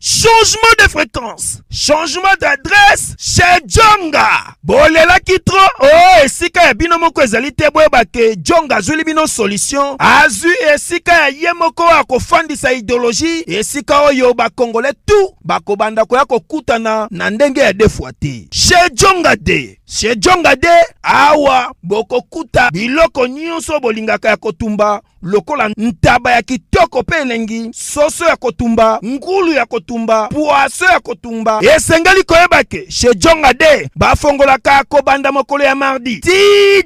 Changement de fréquence, changement d'adresse chez Djonga. Bolela kitro, oh, esika ya bino moko ezali te boyeba ke Djonga azuli bino solution. Azu esika ya ye moko akofandisa idéologie, esika oyo bakongole tout bakobanda koya kokutana na ndenge ya defwa te. Chez Djonga de, chez Djonga de, awa bokokuta biloko nyonso bolingaka ya kotumba lokola ntaba ya kitoko pe elengi, soso ya kotumba, ngulu ya kotumba, poaso ya kotumba. Esengeli koyeba ke chez Djonga de bafongolaka kobanda mokolo ya mardi ti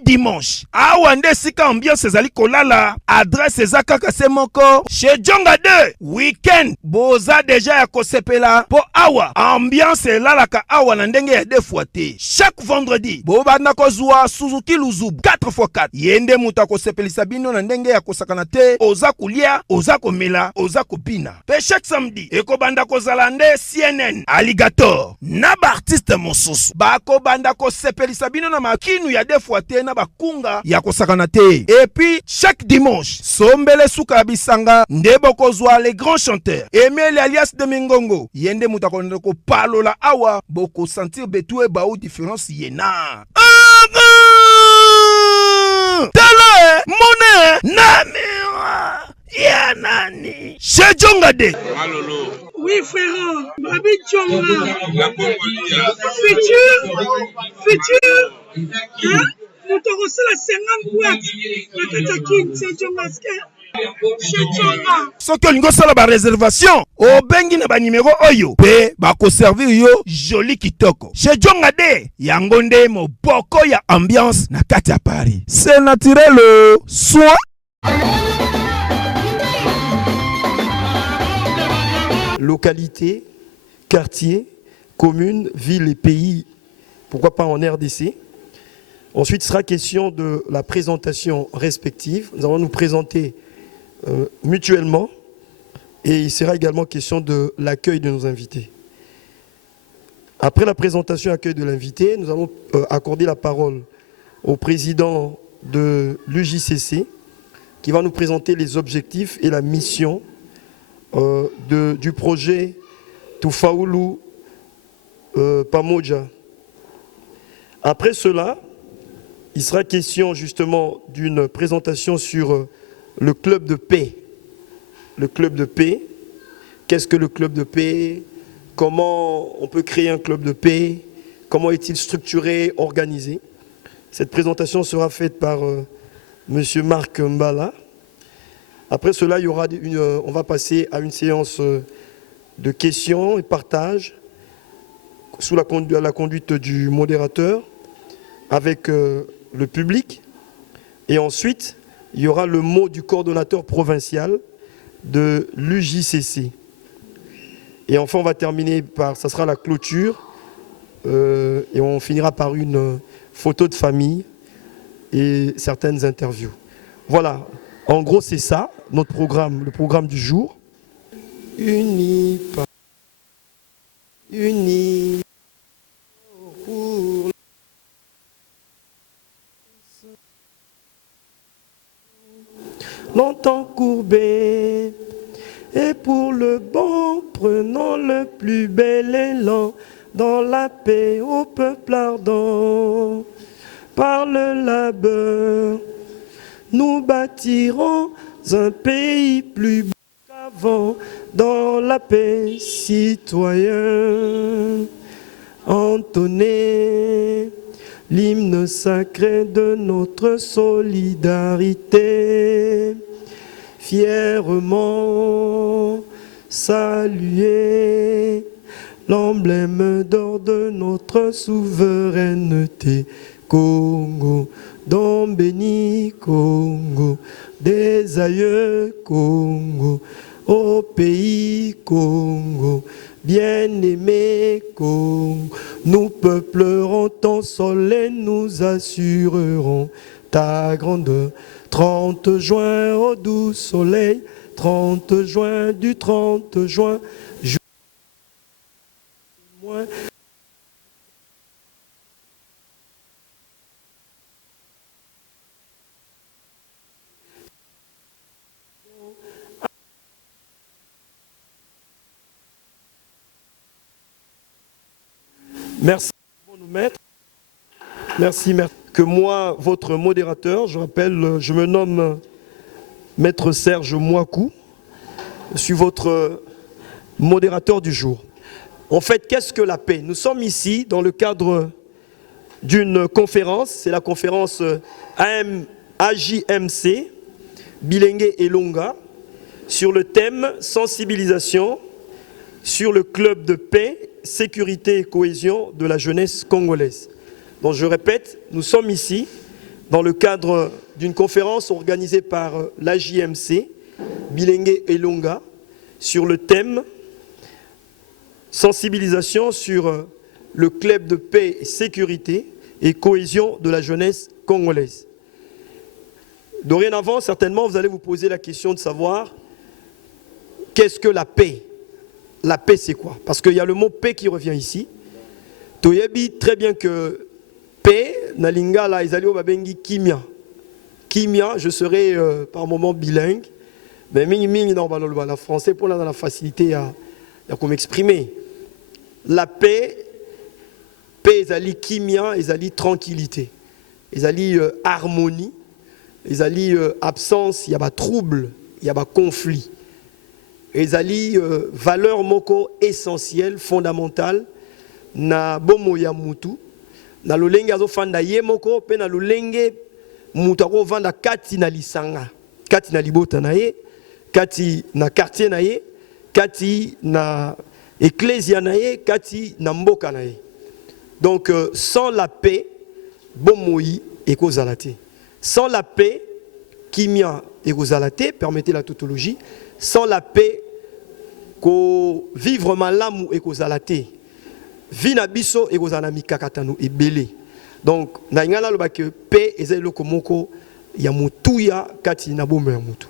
dimanche. Awa nde sika ambiance ezali kolala, adresse eza kaka se moko. Chez Djonga de weekend boza deja ya kosepela po awa ambiance elalaka awa na ndenge ya defwa te. Chaque vendredi bobanda kozwa Suzuki Luzubu 4x4 yende muta kosepelisa bino na ndenge ya kosakana te, oza kulia, oza komela, oza kopina. Pe chaque samedi ekobanda kozala nde CNN Alligator na ba artiste mosusu bakobanda kosepelisa bino na makinu ya defwa te na bakunga ya kosakana te. Et puis chaque dimanche sombele suka bisanga nde bokozwa les grands chanteurs Emile alias de Mingongo yende muta konde ko palola awa boko sentir betu e ba ou différence yena. Tala mone namira ya nani chez Djonga de. Malolo. Oui frère, Babi Djonga. La Congolia. Futur. Hein? Nous te reçons la 50 boîtes. La Katakin, c'est Djonga. Chez Djonga. Soki olingo sala ba réservation obengi na ba numéro oyo pe bako servir yo joli kitoko. Chez Djonga de yango nde moboko ya ambiance na kati ya Paris. C'est naturel soin. Localité, quartier, commune, ville et pays, pourquoi pas en RDC. Ensuite, il sera question de la présentation respective. Nous allons nous présenter mutuellement et il sera également question de l'accueil de nos invités. Après la présentation et l'accueil de l'invité, nous allons accorder la parole au président de l'UJCC qui va nous présenter les objectifs et la mission du projet Tufaulu Pamoja. Après cela, il sera question justement d'une présentation sur le club de paix. Le club de paix, qu'est-ce que le club de paix? Comment on peut créer un club de paix? Comment est-il structuré, organisé? Cette présentation sera faite par M. Marc Mbala. Après cela, il y aura on va passer à une séance de questions et partage sous la conduite du modérateur avec le public. Et ensuite, il y aura le mot du coordonnateur provincial de l'UJCC. Et enfin, on va terminer par, ça sera la clôture, et on finira par une photo de famille et certaines interviews. Voilà, en gros c'est ça, notre programme, le programme du jour. Unis par unis pour longtemps courbé, et pour le bon, prenons le plus bel élan dans la paix au peuple ardent. Par le labeur, nous bâtirons un pays plus beau qu'avant, dans la paix citoyenne. Entonnez l'hymne sacré de notre solidarité. Fièrement saluer l'emblème d'or de notre souveraineté. Congo, don béni Congo, des aïeux Congo, au pays Congo, bien-aimé Congo, nous peuplerons ton sol et nous assurerons ta grandeur. 30 juin au doux soleil, 30 juin du 30 juin, Merci pour nous mettre. Merci, merci. Que moi, votre modérateur, je rappelle, je me nomme Maître Serge Mouakou. Je suis votre modérateur du jour. En fait, qu'est-ce que la paix? Nous sommes ici dans le cadre d'une conférence, c'est la conférence AJMC, Bilengue et Longa, sur le thème sensibilisation sur le club de paix, sécurité et cohésion de la jeunesse congolaise. Donc je répète, nous sommes ici dans le cadre d'une conférence organisée par l'AJMC, Bilengue et Longa, sur le thème sensibilisation sur le club de paix, sécurité et cohésion de la jeunesse congolaise. Dorénavant, certainement, vous allez vous poser la question de savoir qu'est-ce que la paix? La paix, c'est quoi? Parce qu'il y a le mot paix qui revient ici. Toyebi, très bien que paix, na lingala, izalio babengi kimia. Kimia, je serai par moment bilingue, mais mingi dans le français pour la facilité à m'exprimer. La paix, ezali kimia, ezali tranquillité, ezali harmonie, ezali absence, il y a pas trouble, il y a pas conflit. Ezali valeur moko essentielle, fondamentale na bomo ya mutu, na lolenge azo fanda ye moko pe na lolenge mutu ako vanda kati na lisanga, kati na libota na ye, kati na quartier na ye, kati na ecclésia na ye, kati na mboka na ye. Donc sans la paix, bomoi ekozala te. Sans la paix, kimia ekozala te, permettez la tautologie. Sans la paix, ko vivre malamu ekozala te. Vina biso ekozala mikakatano ebele. Donc na ngala loba que paix ezali loko moko ya mutuya kati na bombe ya mutu.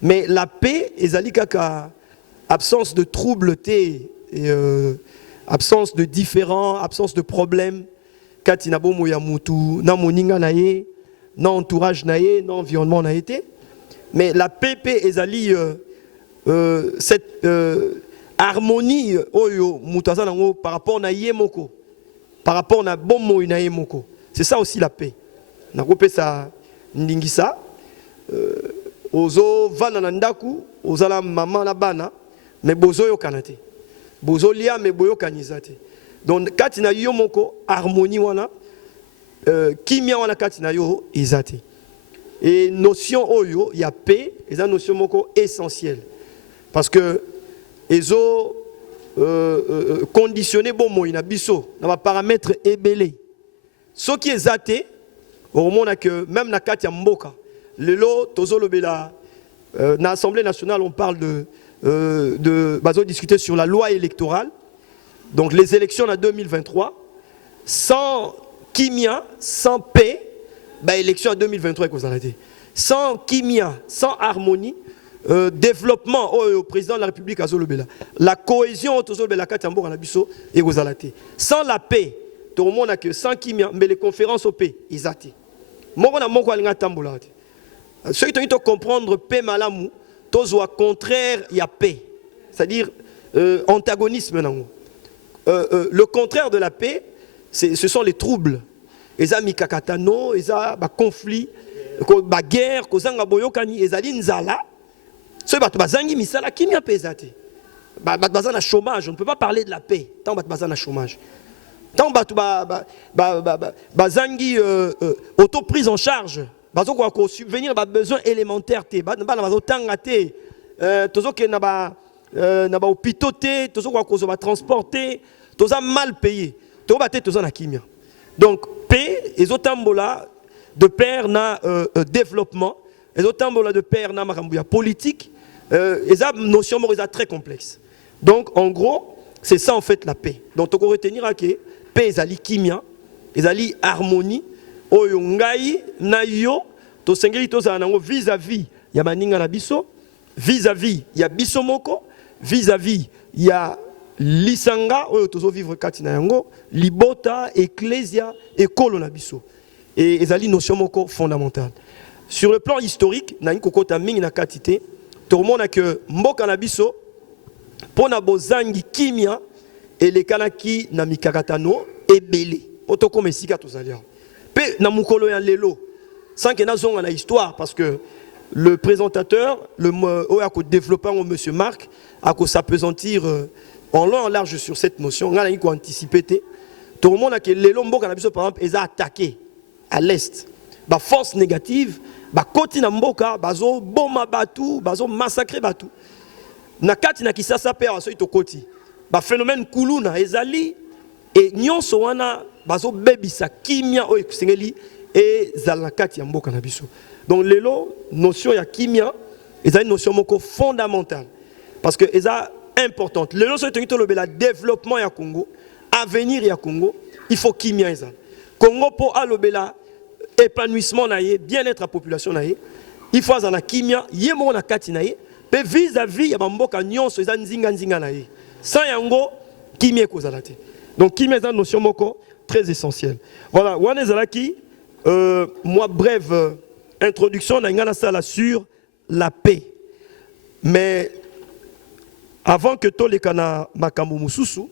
Mais la paix ezali kaka absence de trouble te, absence de différends, absence de problèmes kati na bomo ya mutu, na moninga na ye, na entourage na ye, na environnement na été. Mais la paix ezali cette harmonie oyo mutaza nango par rapport na ye moko, par rapport na bomo na ye moko. C'est ça aussi la paix. Na kopé ça ndingisa ozo vana na ndaku, ozala mama na bana, mais bozo yo kanate. Bozo lia mais boyo kanizate. Donc kati na yo moko harmonie wana kimia wana kati na yo ezate. Et notion oyo ya paix, eza notion moko essentielle. Parce que ezo conditionner bon moi na biso na paramètres ebelé. Ce qui est zate au monde que même na kati ya mboka lelo tozolobela na Assemblée nationale on parle bazo discuter sur la loi électorale. Donc les élections en 2023 sans kimia, sans paix, bah élection en 2023 sans kimia, sans harmonie, développement au président de la République azolobela. La cohésion tozolobela kati ya mboka na biso ekozalate. Sans la paix, tout le monde a que sans kimia, mais les conférences au paix izate. Moko na moko alinga tambola. Ceux qui doivent comprendre paix malamu, tozoa contraire ya paix. C'est-à-dire antagonisme nango. Le contraire de la paix, ce sont les troubles. Les amis kakatano, les conflits, les guerres, les boyokani, les alinzala. Ceux qui bazangi misala kimia pesate. Bazana chômage, on ne peut pas parler de la paix tant bazana chômage. Tant bazangi auto-prise en charge. Bazo ko subvenir ba besoins élémentaires te. Ba bazo tanga te. Tozo ke na ba hôpitaux te, tozo ko ba transporter, toza mal payé. To ba te toza na kimia. Donc paix et otambola de pair na développement, et otambola de pair na makambuya politique, et ça notion morisa très complexe. Donc en gros, c'est ça en fait la paix. Donc tu peux retenir que paix ezali kimia, ezali harmonie, oyo ngai na yo to sengeli to za nango vis-à-vis ya maninga na biso, vis-à-vis ya biso moko, vis-à-vis ya lisanga oyo tozo vivre kati na yango, libota, ecclésia, ekolo na biso. Et ezali notion moko fondamentale. Sur le plan historique, na nkokota mingi na katité, tout le monde a que mboka na biso pona bozangi kimia et les kanaki na mikakatano ebele poto comme esika tozalia pe na mukolo ya lelo sans que na zonga na histoire parce que le présentateur le développeur monsieur Marc a s'apesantir en long en large sur cette notion on a anticiper tout le monde a que lelo mboka na biso par exemple ils a attaqué à l'est ba force négative ba koti na mboka bazo boma batu bazo massacrer batu na kati na kisasa pe aso ito koti ba phénomène kuluna ezali et nyonso wana bazo bebisa kimia o ekusengeli et zala kati ya mboka na biso donc lelo notion ya kimia ezali notion moko fondamentale parce que eza importante lelo so to lobela développement ya Congo avenir ya Congo il faut kimia eza Congo po alobela épanouissement naie bien-être à population naie il faut azana kimia yemo na kati naie pe vis-à-vis ya bamboka nyonso eza nzinga naie sans yango kimia kozala te donc kimia eza notion moko très essentielle voilà wana ezalaki moi brève introduction na ngana sala sur la paix mais avant que to lekana makambo mususu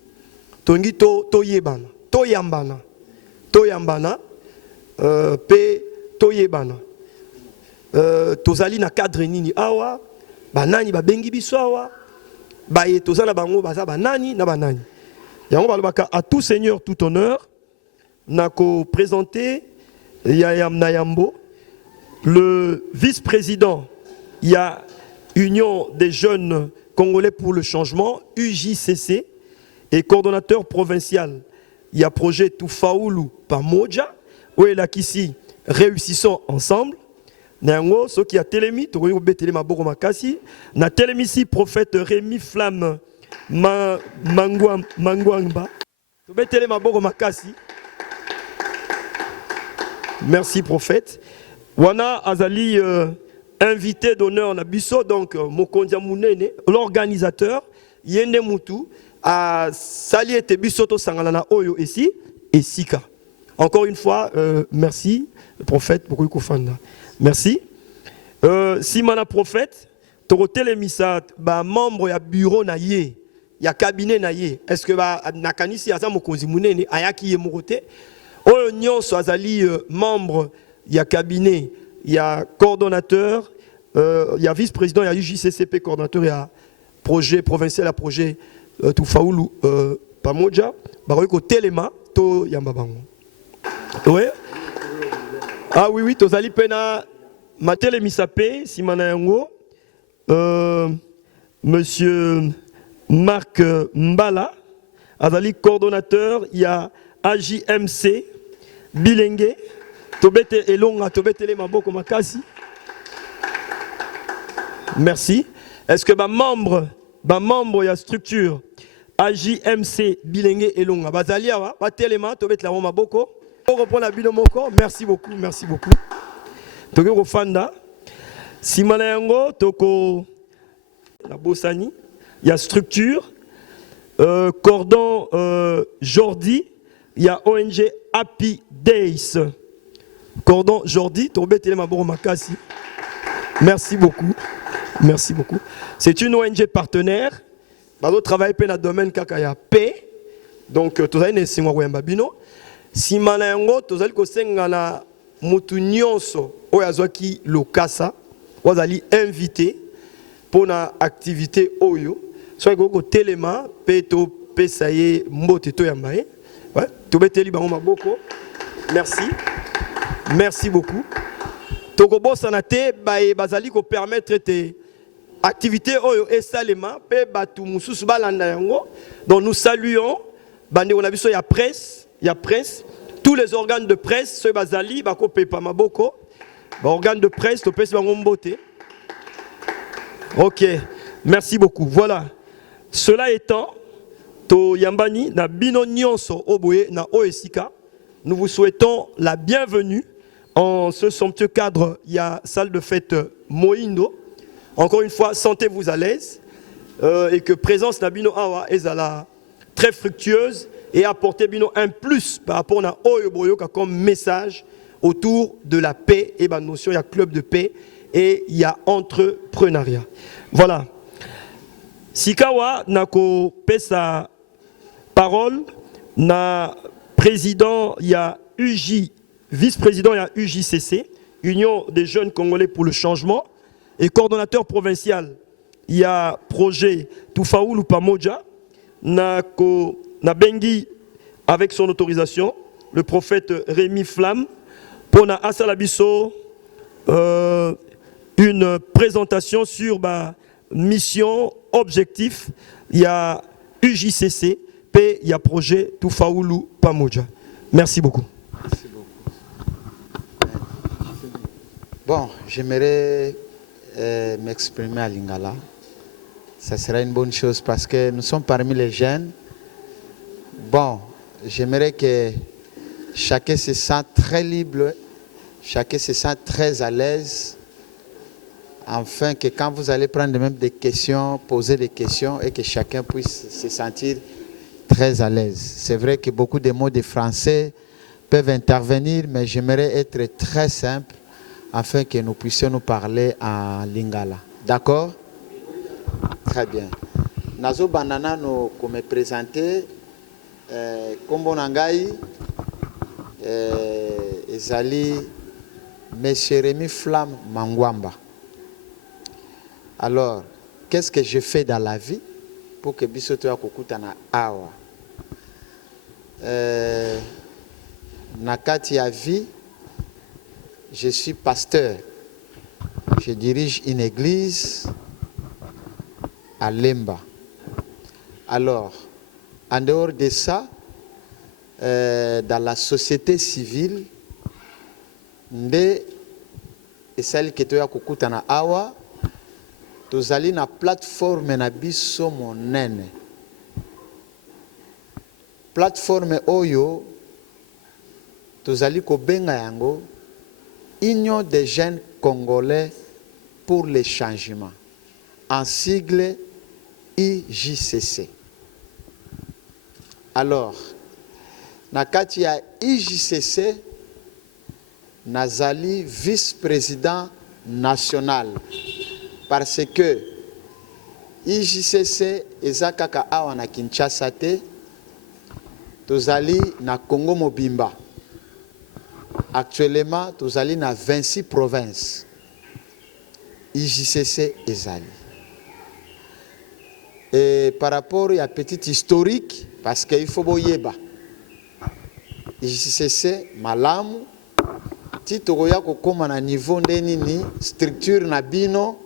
tongi to yebana to yambana pe toyebana tozali na cadre nini awa banani babengi biso awa baye tozala bango baza banani na banani yango balobaka à tout seigneur tout honneur nako présenter Yayam Nayambo le vice-président il y a Union des jeunes congolais pour le changement UJCC et coordonnateur provincial il y a projet Tufaulu Pamoja oui, là qu'ici, réussissons ensemble. Nango, ce qui a télémi, tu vois, betele maboko makasi. Na télémi si prophète Rémi Flamme Mangwangba. Tu betele maboko makasi. Merci prophète. Wana azali invité d'honneur na biso donc Mokondia Munene, l'organisateur Yende Mutu a sali ete biso to sangala na oyo ici et sika. Encore une fois, merci, prophète, beaucoup de kofanda. Merci. Si mana prophète, torotel misa, ba membre ya bureau na ye, ya cabinet na ye. Est-ce que ba nakanisi aza mokonzi munene ayaki ye morote? Oyo nyonso azali membre ya cabinet, ya coordonnateur, ya vice-président, ya UJCCP coordonnateur, ya projet provincial, ya projet Tufaulu Pamoja, ba ko telema to yamba bango. Oui. Ah oui, tozali pena matele misape, simana yango, monsieur Marc Mbala, azali coordonnateur, il y a AJMC, Bilengue, Tobete Elonga, Tobete le Maboko Makasi. Merci. Est-ce que ma membre, il y a structure, AJMC, Bilengue Elonga, Bazalia, Batelema, Tobete la Maboko. On reprend la binomoko. Merci beaucoup, merci beaucoup. Toko Fanda, Simana Yango, Toko la Bossani, il y a structure, cordon Jordi, il y a ONG Happy Days. Cordon Jordi, Tobé Télémaboro Makasi. Merci beaucoup, merci beaucoup. C'est une ONG partenaire. Nous travaillons dans le domaine Kakaya paix. Donc, tout ça, c'est un Babino. Si manango tozali kosengana mutu nyonso oyo azwaki lokasa wazali invité pour na activité oyo soit ko telema pe to pesa ye mbote to yamba ye ouais to beteli bango maboko merci beaucoup toko bosana te baye bazali ko permettre te activité oyo esalema pe batu mususu balanda yango donc nous saluons bande on a biso ya presse. Il y a presse, tous les organes de presse, ceux bazali, bako pepa maboko, organes de presse, to pesi bango mbote. Ok, merci beaucoup. Voilà. Cela étant, to yambani na bino nyonso oboye na oesika, nous vous souhaitons la bienvenue en ce somptueux cadre. Il y a salle de fête Moindo. Encore une fois, sentez-vous à l'aise et que présence na bino awa ezala très fructueuse. Et apporter un plus par rapport à Oyo Boyoka comme message autour de la paix et la notion, il y a club de paix et il y a entrepreneuriat. Voilà. Sikawa nako pesa parole na Président, il y a UJ, vice-président, il y a UJCC, Union des jeunes Congolais pour le changement. Et coordonnateur provincial, il y a projet Tufaoulou Pamoja, Nabengi, avec son autorisation, le prophète Rémi Flamme, pour Assalabiso, une présentation sur mission, objectif. Il y a UJCC, puis il y a projet Tufaoulou Pamoja. Merci beaucoup. Merci beaucoup. Bon, j'aimerais m'exprimer à Lingala. Ça sera une bonne chose parce que nous sommes parmi les jeunes. Bon, j'aimerais que chacun se sente très libre, chacun se sente très à l'aise, afin que quand vous allez prendre même des questions, poser des questions et que chacun puisse se sentir très à l'aise. C'est vrai que beaucoup de mots de français peuvent intervenir, mais j'aimerais être très simple afin que nous puissions nous parler en lingala. D'accord? Très bien. Nazo Banana nous me présenter Kombo Nangai ezali Monsieur Rémi Flamme Mangwamba. Alors, qu'est-ce que je fais dans la vie pour que bisoto ya kokutana awa? Nakati ya vie, je suis pasteur. Je dirige une église à Lemba. Alors, en dehors de ça, dans la société civile, nde esali ketoya kokutana awa, tozali na plateforme na biso monene. Plateforme oyo, tozali kobenga yango, Union des jeunes congolais pour le changement, en sigle IJCC. Alors, nakati ya IJCC, nazali vice-président national, parce que IJCC eza kaka awa na Kinshasa te, tozali na Congo Mobimba. Actuellement, tozali na 26 provinces. IJCC ezali. Et par rapport à petite historique, parce qu'il faut boyeba. IJCC malamu tito goya kokoma na niveau ndenini structure na bino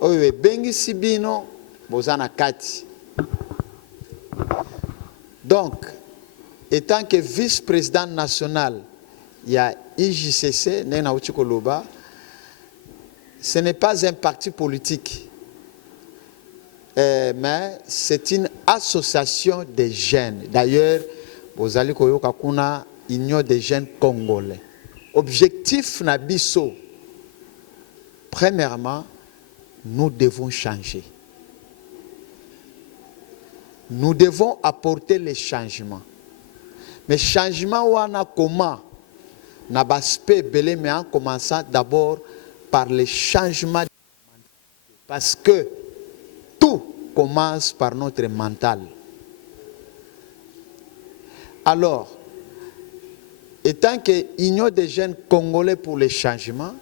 oyo ebengisi bino bozana kati. Donc, étant que vice-président national, il y a IJCC, ce n'est pas un parti politique, mais c'est une association de jeunes. D'ailleurs, vous allez koyoka kuna Union des jeunes congolais. Objectif nabiso, premièrement, nous devons changer. Nous devons apporter les changements. Mais changement wana comment? Na baspect belé, mais en commençant d'abord par les changements. Parce que tout commence par notre mental. Alors, étant que Union des jeunes congolais pour le changement,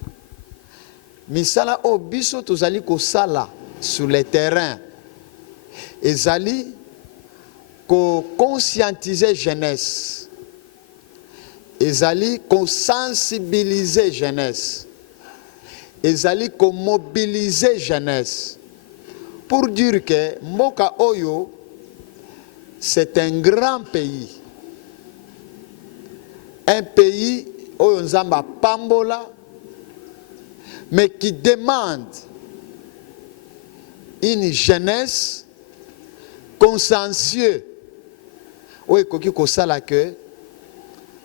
misala obiso tozali ko sala sur le terrain, ezali ko conscientiser jeunesse. Ezali ko sensibiliser jeunesse. Ezali ko mobiliser jeunesse. Pour dire que Mboka Oyo, c'est un grand pays. Un pays Oyo Nzamba Pambola, mais qui demande une jeunesse consciencieuse. Oyo koki kosala que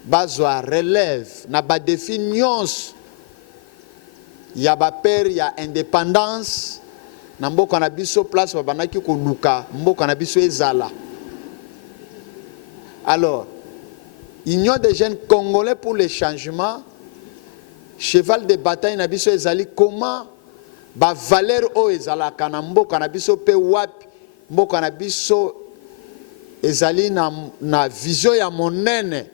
bazwa relève na ba définition ya ba père ya indépendance na mboka na biso place babanaki koluka mboka na biso ezala. Alors, Union des jeunes congolais pour le changement, cheval de bataille na biso ezali comment ba valeur o ezala kana mboka na biso pe wapi mboka na biso ezali na vision ya monene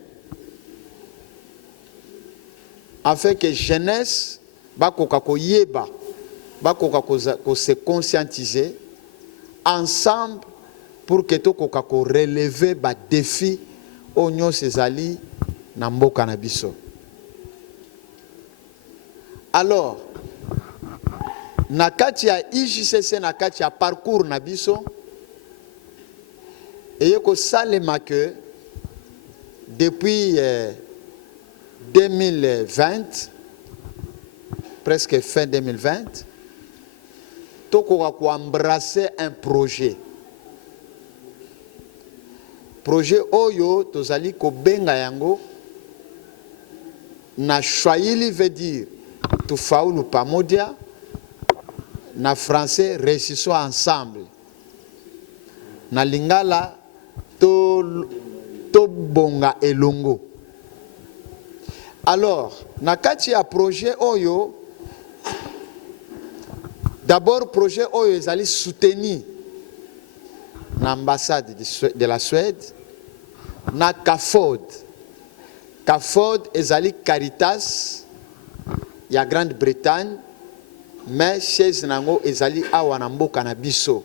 afin que jeunesse bakoka koyeba bakoka ko se conscientiser ensemble pour que tokoka ko relever ba défi onyo sezali na mboka na biso. Alors na kati ya IJCC na kati ya parcours na biso eye ko salema que depuis 2020 presque fin 2020 tokoka ko embrasser un projet oyo tozali ko benga yango na Swahili veut dire tufaulu pamoja, na français réussissons ensemble, na lingala to bonga elongo. Alors na kati ya projet oyo, d'abord projet oyo ezali soutenu na ambassade de la Suède, na CAFOD ezali Caritas ya Grande-Bretagne, mais chez nango ezali awa na mboka na biso.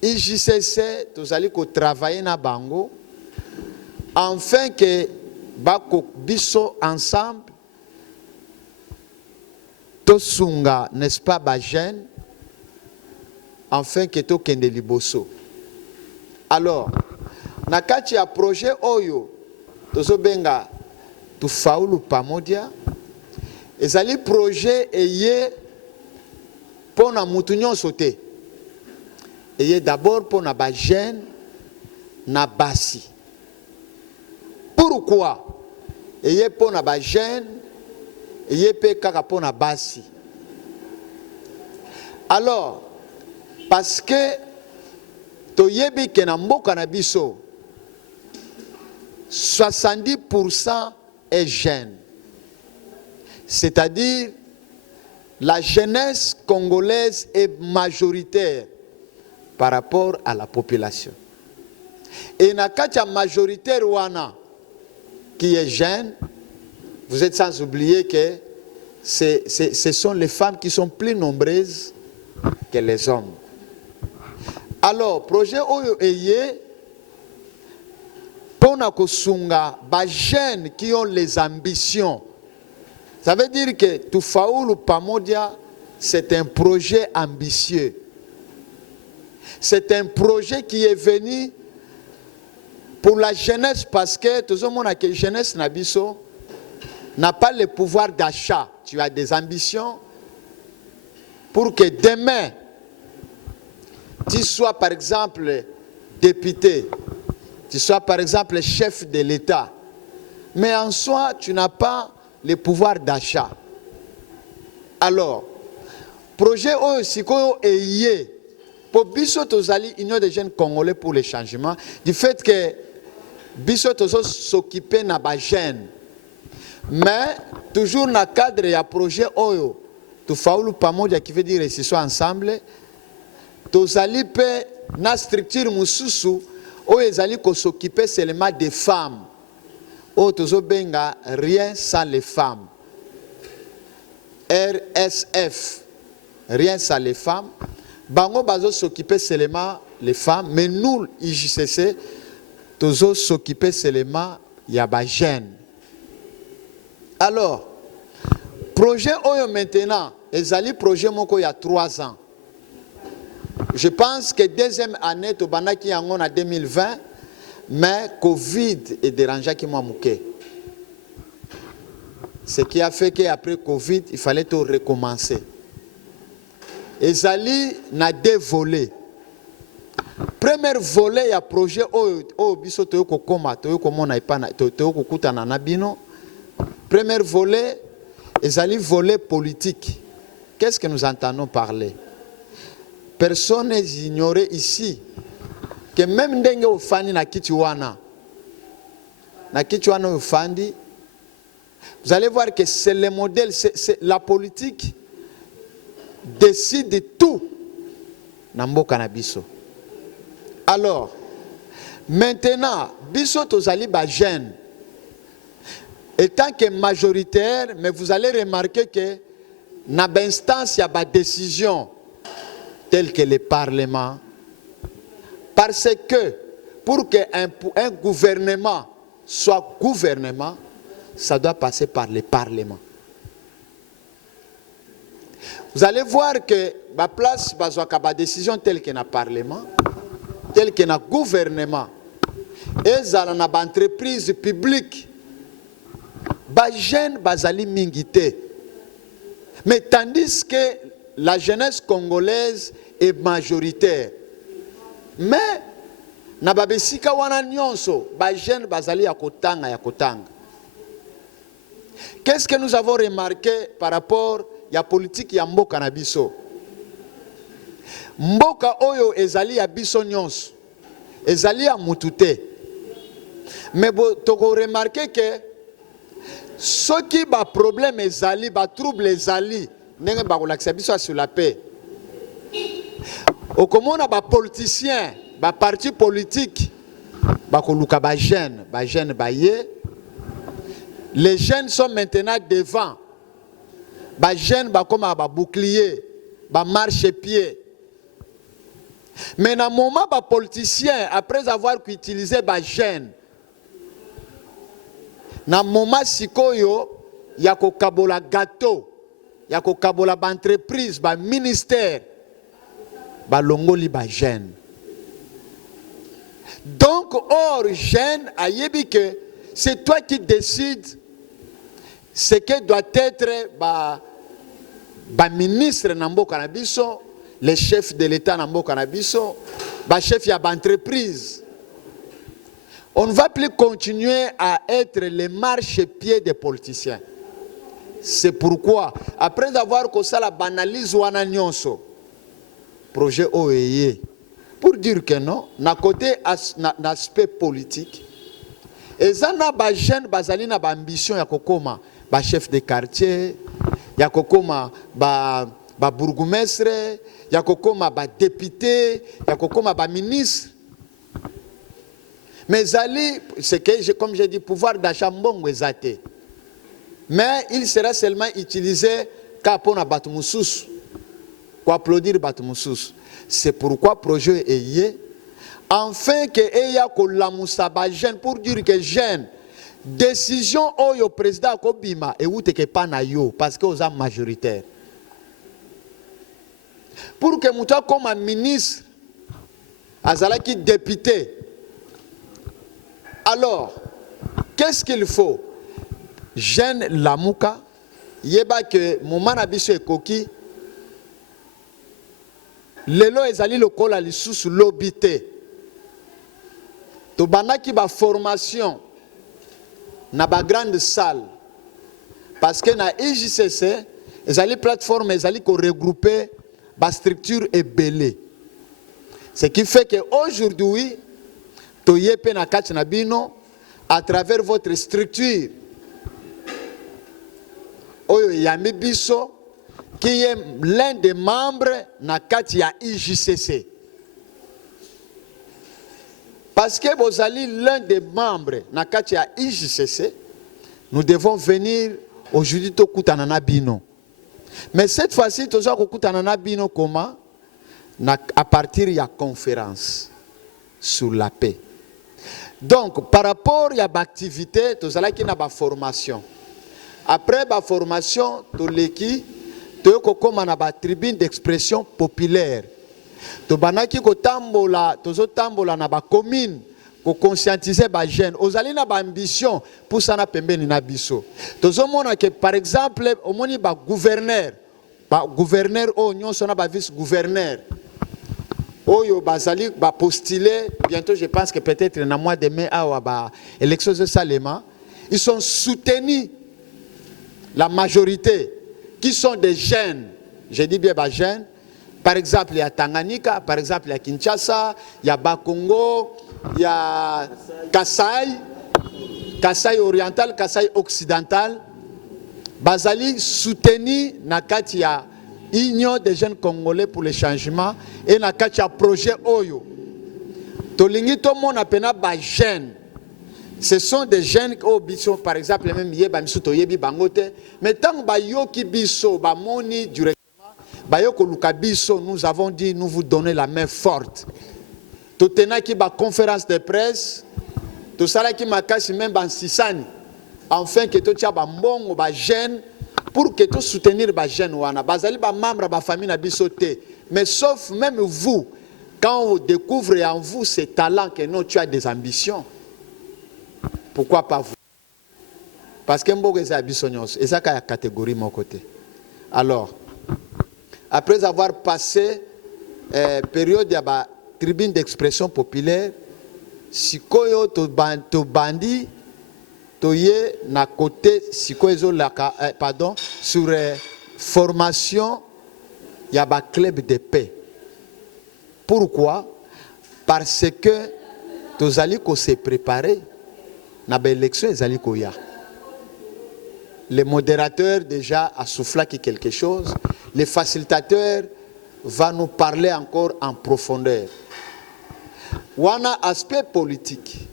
IJCC tozali ko travailler na bango afin que bako biso ensemble tosunga, n'est-ce pas, ba jeune, afin que to kende liboso. Alors na kati ya projet oyo tozo benga tufaulu pamoja, ezali projet eye pona mutu nyonso te, eye d'abord pona ba jeune na basi. Pourquoi eye pona ba jeune, eye pe kaka pona basi? Alors parce que toyebi ke na mboka na biso 70% est jeune. C'est-à-dire la jeunesse congolaise est majoritaire par rapport à la population. Et na katia majoritaire wana qui est jeune, vous êtes sans oublier que ce sont les femmes qui sont plus nombreuses que les hommes. Alors, projet oyo eye pona kosunga ba jeunes qui ont les ambitions. Ça veut dire que tufaulu pamoja, c'est un projet ambitieux. C'est un projet qui est venu pour la jeunesse, parce que tout le monde a que jeunesse nabiso n'a pas le pouvoir d'achat. Tu as des ambitions pour que demain tu sois par exemple député, tu sois par exemple chef de l'État, mais en soi tu n'as pas le pouvoir d'achat. Alors, projet oyo sikoyo eye pour biso tozali union des jeunes congolais pour le changement, du fait que biso tozo s'occuper na ba jeune, mais toujours na cadre ya projet oyo tufaulu pamoja, qui veut dire que ce soit ensemble, tozali pe na structure mususu oyo ezali ko s'occuper seulement des femmes. Oh, tozo benga rien sans les femmes. RSF, rien sans les femmes. Bango bazo s'occuper seulement les femmes, mais nous, IJCC, tozo s'occuper seulement ya ba jeune. Alors, projet oyo maintenant, ezali projet moko ya 3 ans. Je pense que deuxième année, to banaki yango na 2020, mais Covid est dérangé qui m'a mouké. Ce qui a fait qu'après Covid, il fallait tout recommencer. Et Zali n'a 2 volets. Premier volet, il y a projet au biso toyoko koma toyoko mona ipana toyoko kutana na bino. Premier volet, Zali volet politique. Qu'est-ce que nous entendons parler? Personne n'est ignoré ici que même ndenge ufandi na kichwana ufandi, vous allez voir que c'est le modèle, c'est la politique décide de tout na mboka na biso. Alors maintenant biso tozali ba jeune, étant que majoritaire, mais vous allez remarquer que dans l'instance, il y a des décisions telles que le Parlement. Parce que pour qu'un gouvernement soit gouvernement, ça doit passer par le Parlement. Vous allez voir que la place, il y a des décisions telles que dans le Parlement, telles que dans le gouvernement, et dans les entreprises publiques, les jeunes bazali mingité. Mais tandis que la jeunesse congolaise est majoritaire. Mais na babesika wana nyonso, les jeunes bazali ya kotanga. Qu'est-ce que nous avons remarqué par rapport à la politique ya mboka na biso? Mboka oyo ezali ya biso nyonso, ezali ya mutute. Mais toko remarqué que ceux qui ba problème ezali, ba trouble ezali, nenge ba kolakisa biso sur la paix. Okomona ba politiciens, ba parti politique, ba koluka ba jeunes ba ye. Les jeunes sont maintenant devant. Les jeunes sont comme un bouclier, un marche-pied. Mais dans le moment, les politiciens, après avoir utilisé les jeunes, dans le moment, il y a un gâteau, il y a une entreprise, un ministère, il y a jeunes. Donc, or, jeunes, c'est toi qui décides ce que doit être le ministre Nambo Kanabiso, le chef de l'État Nambo Kanabiso, le chef de l'entreprise. On ne va plus continuer à être les marche-pieds des politiciens. C'est pourquoi, après avoir que ça la banalise ou nyonso, projet OEE, pour dire que non, na côté l'aspect politique, et ça na ba jeune bazali na ba ambition ya kokoma ba chef de quartier, ya kokoma ba bourgmestre, ya kokoma ba député, ya kokoma ba ministre. Mais zali, c'est que comme j'ai dit, pouvoir d'achat mbongo ezate. Mais il sera seulement utilisé pour battre mususu, pour applaudir battre mususu. C'est pourquoi projet est yé. Enfin que eya ko lamusa ba jeune pour dire que jeune décision oyo président kobima et ou te ke pa na yo parce que aux âmes majoritaires. Pour que muta comme un ministre azalaki député. Alors, qu'est-ce qu'il faut? Jeune lamuka yeba que moment na biso ekoki lelo ezali lokola lisusu lobité. Tobanaki ba formation na ba grande salle parce que na IJCC ezali plateforme ezali ko regrouper ba structure ebelé. Ce qui fait que aujourd'hui toyepe na kati na bino à travers votre structure oyo yami biso qui est l'un des membres na kati ya IJCC. Parce que vous allez l'un des membres na kati ya IJCC, nous devons venir aujourd'hui to kutanana bino. Mais cette fois-ci toza ko kutanana bino comment? À partir de la conférence sur la paix. Donc par rapport à l'activité, toza ki na ba formation. Après la formation, toleki toyokokoma na ba tribune d'expression populaire. Tobanaki kotambola, tozotambola na ba commune, ko conscientiser ba jeunes. Ozali na ba ambition pour ça na pembeni na biso. Tozomona que par exemple, omoni ba gouverneur o nyonso na ba vice gouverneur. Oyo bazali ba postuler bientôt, je pense que peut-être na mois de mai à ba élection de Salema, ils sont soutenus la majorité qui sont des jeunes. Je dis bien ba jeunes. Par exemple, il y a Tanganyika, par exemple, il y a Kinshasa, il y a Bakongo, il y a Kasaï oriental, Kasaï occidental. Bazali soutenu na katia Union des jeunes congolais pour le changement et na katia projet Oyo. Tolingi to mon apena ba jeune. Ce sont des jeunes qui sont, par exemple, même Yeba Misuto Yebi Bangote, mais tant que Yoki Biso, Bamoni, directement, Bayoko Lukabiso, nous avons dit, nous vous donnons la main forte. Tout qui ba conférence de presse, tout ça qui m'a cassé même en Sisani, enfin que tout ça ba mbongo ba jeune pour que tout soutenir ba jeune wana, bazali ba membre ba famille na bisoté, mais sauf même vous, quand on découvre en vous ces talents que non tu as des ambitions. Pourquoi pas vous? Parce que Mbogo est abissonios, et ça la catégorie mon côté. Alors, après avoir passé période de tribune d'expression populaire, sikoyo to bandi to ye na côté sikoyo pardon sur formation y a ba club de paix. Pourquoi? Parce que tous allez qu'on s'est préparé na ba élection ezali koya. Les modérateurs déjà a soufflé quelque chose, les facilitateurs vont nous parler encore en profondeur. On a aspect politique.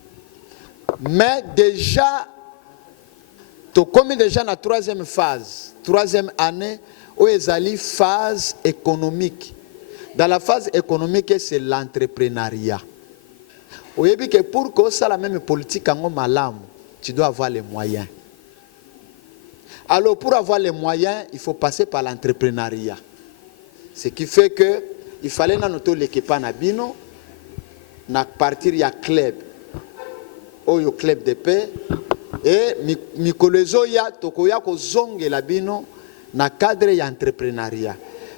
Mais déjà, comme déjà dans la troisième phase, troisième année, où il y a une phase économique. Dans la phase économique, c'est l'entrepreneuriat. Vous savez que pour que ça la même politique en malam, tu dois avoir les moyens. Alors pour avoir les moyens, il faut passer par l'entrepreneuriat. Ce qui fait que il fallait notre l'équipement nabino. Na partir il y a club oyo club de paix et mikolezo ya tokoya ko zonge la bino na cadre ya entrepreneuriat.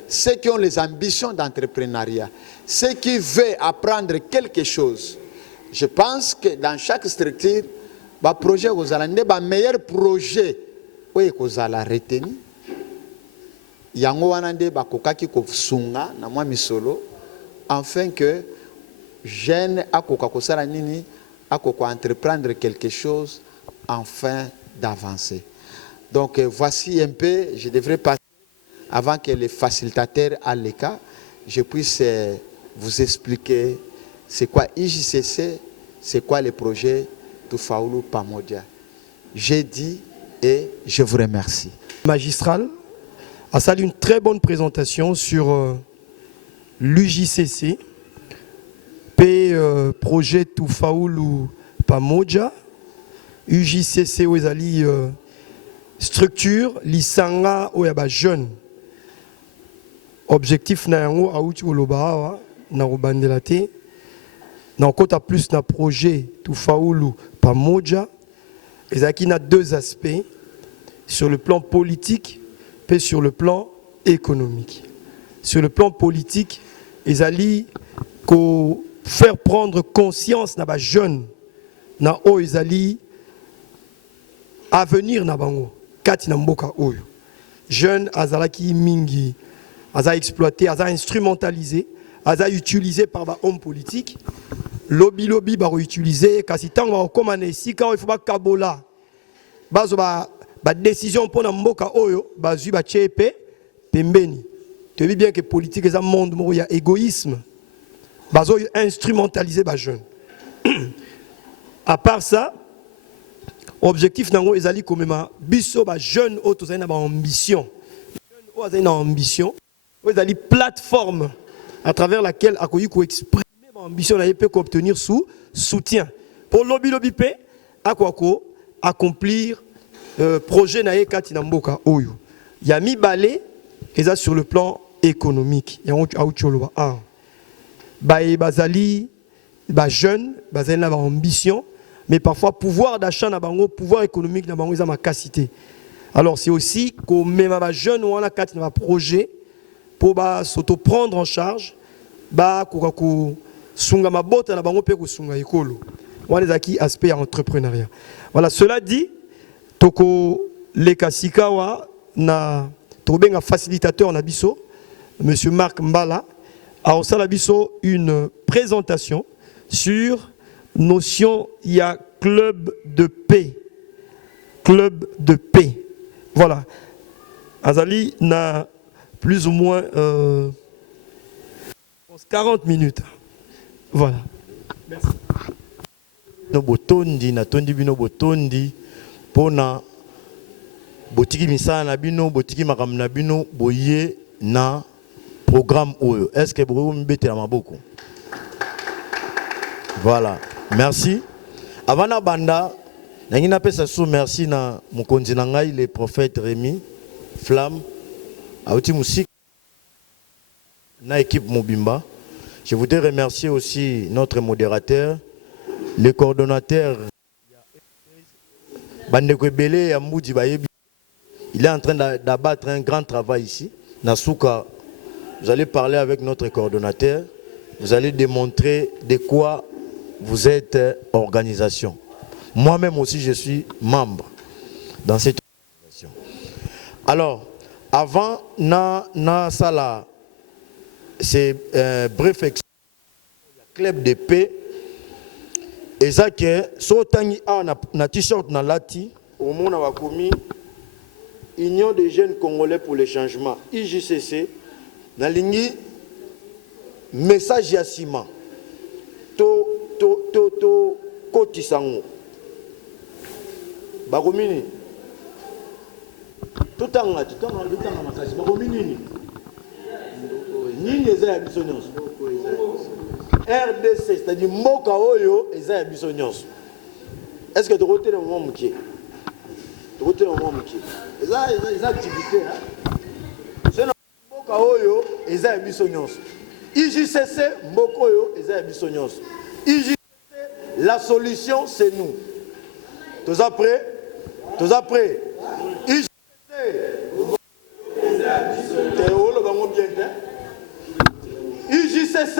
Ceux qui ont les ambitions d'entrepreneuriat, ceux qui veulent apprendre quelque chose. Je pense que dans chaque structure ba projet vous allez ba meilleur projet oyo ko ala retenu yango wana nde ba kokaki ko sunga na mwa misolo afin que jeune à entreprendre quelque chose afin d'avancer. Donc voici un peu, je devrais passer avant que les facilitateurs à l'écart, je puisse vous expliquer c'est quoi IJCC, c'est quoi les projets Tufaulu Pamoja. J'ai dit et je vous remercie. Magistral a salué une très bonne présentation sur l'UJCC. Projet Tufaulu Pamoja, UJCC Wezali structure, Lisanga Oyaba jeune. Objectif na yango auti oloba na robandelate. Na kota plus na projet Tufaulu Pamoja. Ezaki na deux aspects sur le plan politique et sur le plan économique. Sur le plan politique, ezali ko faire prendre conscience na ba jeune na o ezali avenir na bango kati na mboka oyo jeune azalaki mingi aza exploité aza instrumentalisé aza utilisé par ba homme politique lobby ba utiliser kasi tango ba koma na esika il faut ba kabola bazo ba décision pour na mboka oyo bazui ba chepe pembeni tu vis bien que politique est un monde où il y a égoïsme. Bazo instrumentaliser les jeunes. À part ça, objectif nango ezali comme ma biso ba jeune auto za na ba ambition. Jeune o za na ambition, o ezali plateforme à travers laquelle akoyi ko exprimer ba ambition na peut obtenir soutien. Pour lobby pe akwako accomplir projet na kati na mboka oyo. Ya mibale eza sur le plan économique. Ya aucholoba a bazali ba jeune bazali na ba ambition mais parfois pouvoir d'achat na bango pouvoir économique na bango eza makasité. Alors c'est aussi comme même ba jeune wana kati na ba projet pour ba s'auto prendre en charge ba ko sunga mabota na bango pe ko sunga ekolo. Wana ezaki aspect entrepreneuriat. Voilà, cela dit toko le kasikawa na tobenga facilitateur na biso monsieur Marc Mbala a au Salabiso une présentation sur notion il y a club de paix. Club de paix. Voilà. Azali n'a plus ou moins 40 minutes. Voilà. Merci. bino botondi na tondi bino botondi pona botiki misala na bino botiki makambo na bino boye na programme oyo. Est-ce que vous m'embêtez à ma beaucoup? Voilà, merci. Avant la banda, nangi na pesa sou merci na mukonzi na ngai le prophète Rémi Flamme auti musique na équipe Mobimba. Je voudrais remercier aussi notre modérateur, le coordonnateur Bandeko Belé Yamoudi Bayebi. Il est en train d'abattre un grand travail ici. Nasuka, vous allez parler avec notre coordonnateur. Vous allez démontrer de quoi vous êtes organisation. Moi-même aussi, je suis membre dans cette organisation. Alors, avant, na sala, c'est bref, club de paix. Et ça que, so tangi na t-shirt na lati, au monde a commis Union des jeunes congolais pour le changement, IJCC, na lingi message yassima. To koti sango. Bagomini. Tutanga makasi. Bagomini. Nini eza ya biso nyonso. RDC, c'est-à-dire Moka Oyo, eza ya biso nyonso. Est-ce que tu retiens le moment mukie? Tu retiens le moment mukie? Eza activité, hein? C'est Moka Oyo, eza ya biso nyonso. IJCC, Moka Oyo, eza ya biso nyonso. IJCC, la solution, c'est nous. Tous après? Tous après? IJCC, Théo, le bango bien, hein? IJCC,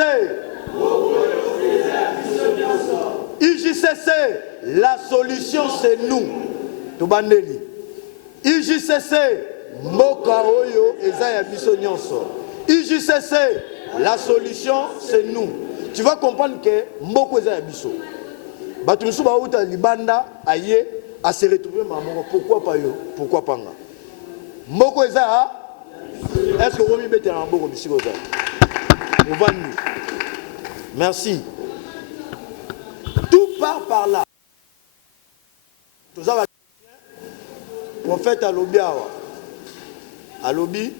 IJCC, la solution c'est nous. Tobandeli. IJCC, Moka Oyo, Ezaya Biso Nyonso. IJCC, la solution c'est nous. Tu vas comprendre que Moko Ezaya Biso. Batumsu Baouta Libanda, Aye, à se retrouver maman. Pourquoi pas yo? Pourquoi pas nga? Moko Ezaya, est-ce que vous me mettez en Moko Bissigoza? Merci. Tout part par là. Tout ça va. Prophète Alobi Awa. Alobi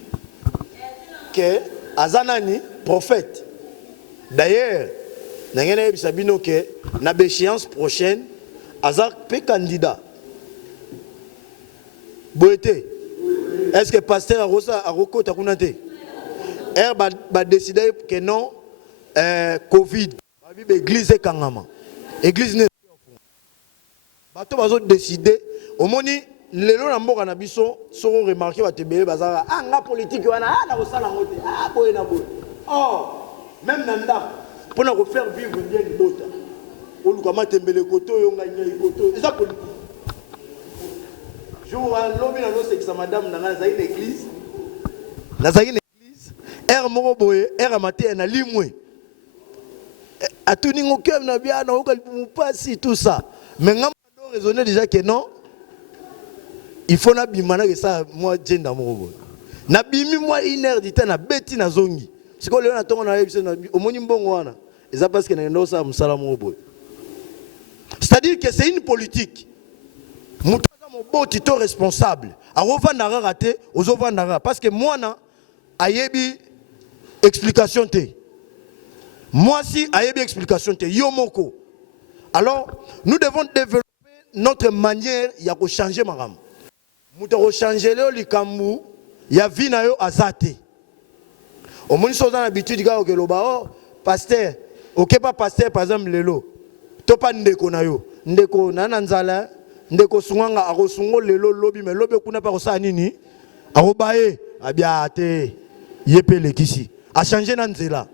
que Azanani, prophète. D'ailleurs, Nangene Sabino que na échéance prochaine, Azak peut candidat. Boete. Est-ce que pasteur Arosa Aroko Takunate? Elle va décider que non, Covid, l'église est Kangama. L'église n'est pas. Bato va décider. Au moment où les gens qui ont été sont remarqués, va te béler, bazara. Ah, la politique, on a la resala moté. Ah, boy na boy. Or, même Nanda, pour nous faire vivre bien les bottes. On nous commence à tembele koto, on gagne les koto. C'est ça politique. Je vous vois l'homme dans l'eau, c'est que sa madame dans l'église. Dans l'église. Er moko boye, er amate na limwe. Atuni ngokem na bia na okal pasi tout ça. Mais ngam do raisonner déjà que non. Il faut na bimana que ça moi jenda moko boye. Na bimi moi 1 heure du temps na beti na zongi. Siko leo na tongo na yebise na omoni mbongo wana. Eza parce que na ndo ça musala moko boye. C'est-à-dire que c'est une politique. Mutaza mo boti to responsable. A revandara raté, ozo vandara parce que moi na ayebi explication te. Moi si ayebi explication te yomoko. Alors nous devons développer notre manière ya ko changer maram. Muto ko changer le likambu ya vina yo azate. Au moins sont dans l'habitude ga okeloba oh pasteur, OK pas pasteur par exemple lelo. To pa ndeko na yo. Ndeko na nzala, ndeko sunganga akosungo lelo lobi mais lobi kuna pa ko sa nini? Arobaye abia te yepele kisi. A changer dans nzela.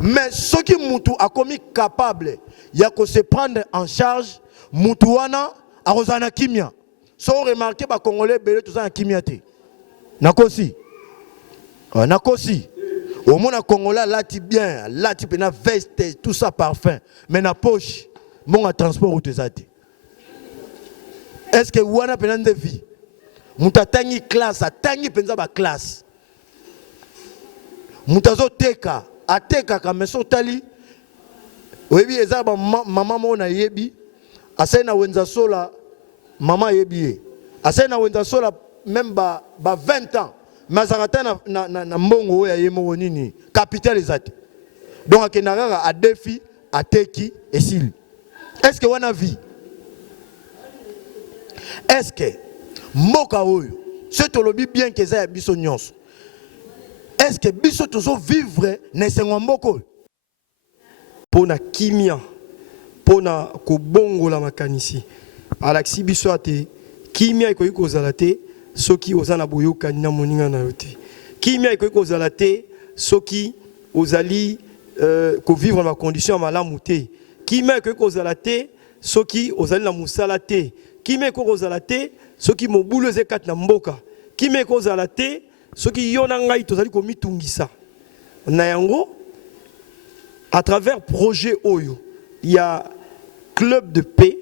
Mais ce qui mutu a commis capable ya ko se prendre en charge mutuana a rozana kimia. So remarqué ba congolais belé tout ça en kimia te. Nakosi. Nakosi. Au monde congolais lati bien, lati pena veste tout ça parfum. Mais na poche mon transport ou tes ate. Est-ce que wana pena de vie? Muta tangi classe, tangi penza ba classe. Mutazo teka, ateka ka meso tali. Webi eza ba maman mo na yebi, asali na wenza sola maman yebiye asali na wenza sola même ba 20 ans mais azalaka na mbongo oyo aye moko nini capital ezate donc akenda kaka adefi ateki esili est-ce que wana vie est-ce que mboka oyo ce tolobi bien que eza ya biso nyonso est-ce que biso tozo vivre na esengo mboka oyo pona kimia pona kobongola makanisi alaksi biso ate kimia ekoki kozala te soki oza na boyokani na moninga na yo te kimia ekoki kozala te soki ozali kovivre na condition ya malamu te kimia ekoki kozala te soki ozali na mosala te kimia ekoki kozala te soki mobulu eza kati na mboka kimia ekoki kozala te soki yo na ngai tozali komitungisa na yango à travers projet Oyo, il y a Club de paix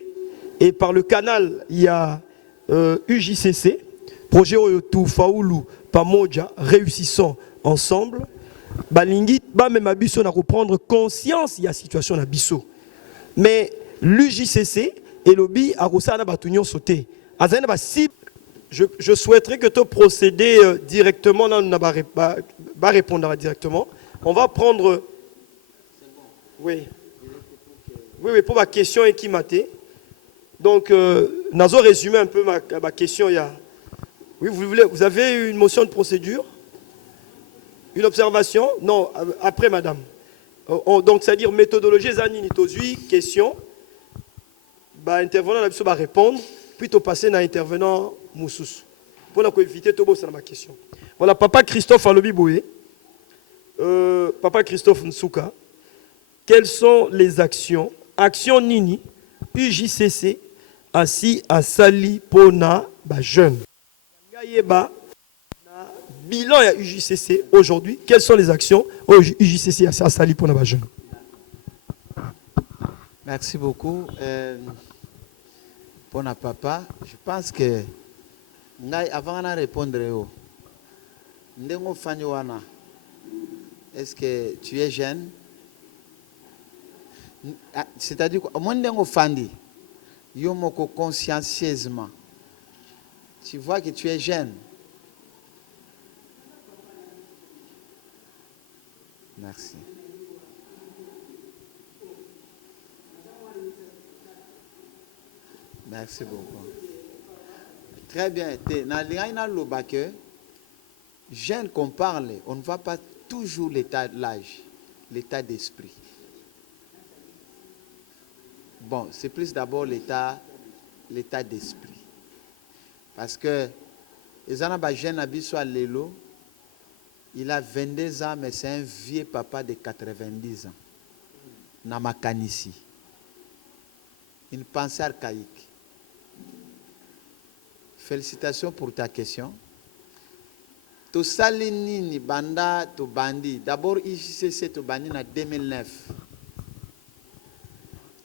et par le canal il y a UJCC, projet Oyo tout Faoulou, Pamoja, réussissons ensemble. Balingi, ba même abisso na reprendre conscience il y a situation na bisso. Mais l'UJCC et lobby a rosana batunyon sauté. Azana ba si je souhaiterais que tu procéder directement là on va répondre directement. On va prendre oui, pour ma question est qui maté. Donc, nous allons résumer un peu ma question. Oui, vous avez une motion de procédure? Une observation? Non, après, madame. Donc, c'est-à-dire méthodologie, question. Intervenant, va répondre. Puis, tu passer à l'intervenant Moussous. Pour éviter, tu vas ma question. Voilà, papa Christophe Alobi-Boye. Papa Christophe Nsouka. Quelles sont les actions Nini, UJCC, ainsi à Sali Pona, jeune. Bilan à UJCC aujourd'hui, quelles sont les actions UJCC à Sali Pona, jeune? Merci beaucoup. Pona papa, je pense que avant de répondre, est-ce que tu es jeune? C'est-à-dire au moins d'un offandi, yomoko consciencieusement. Tu vois que tu es jeune. Merci. Merci beaucoup. Très bien. Jeune qu'on parle, on ne voit pas toujours l'état de l'âge, l'état d'esprit. Bon, c'est plus d'abord l'état d'esprit. Parce que les jeune Abisso Lelo, il a 22 ans, mais c'est un vieux papa de 90 ans. Namakanisi. Une pensée archaïque. Félicitations pour ta question. To salinini banda to bandi. D'abord, IJCC to bandi en 2009.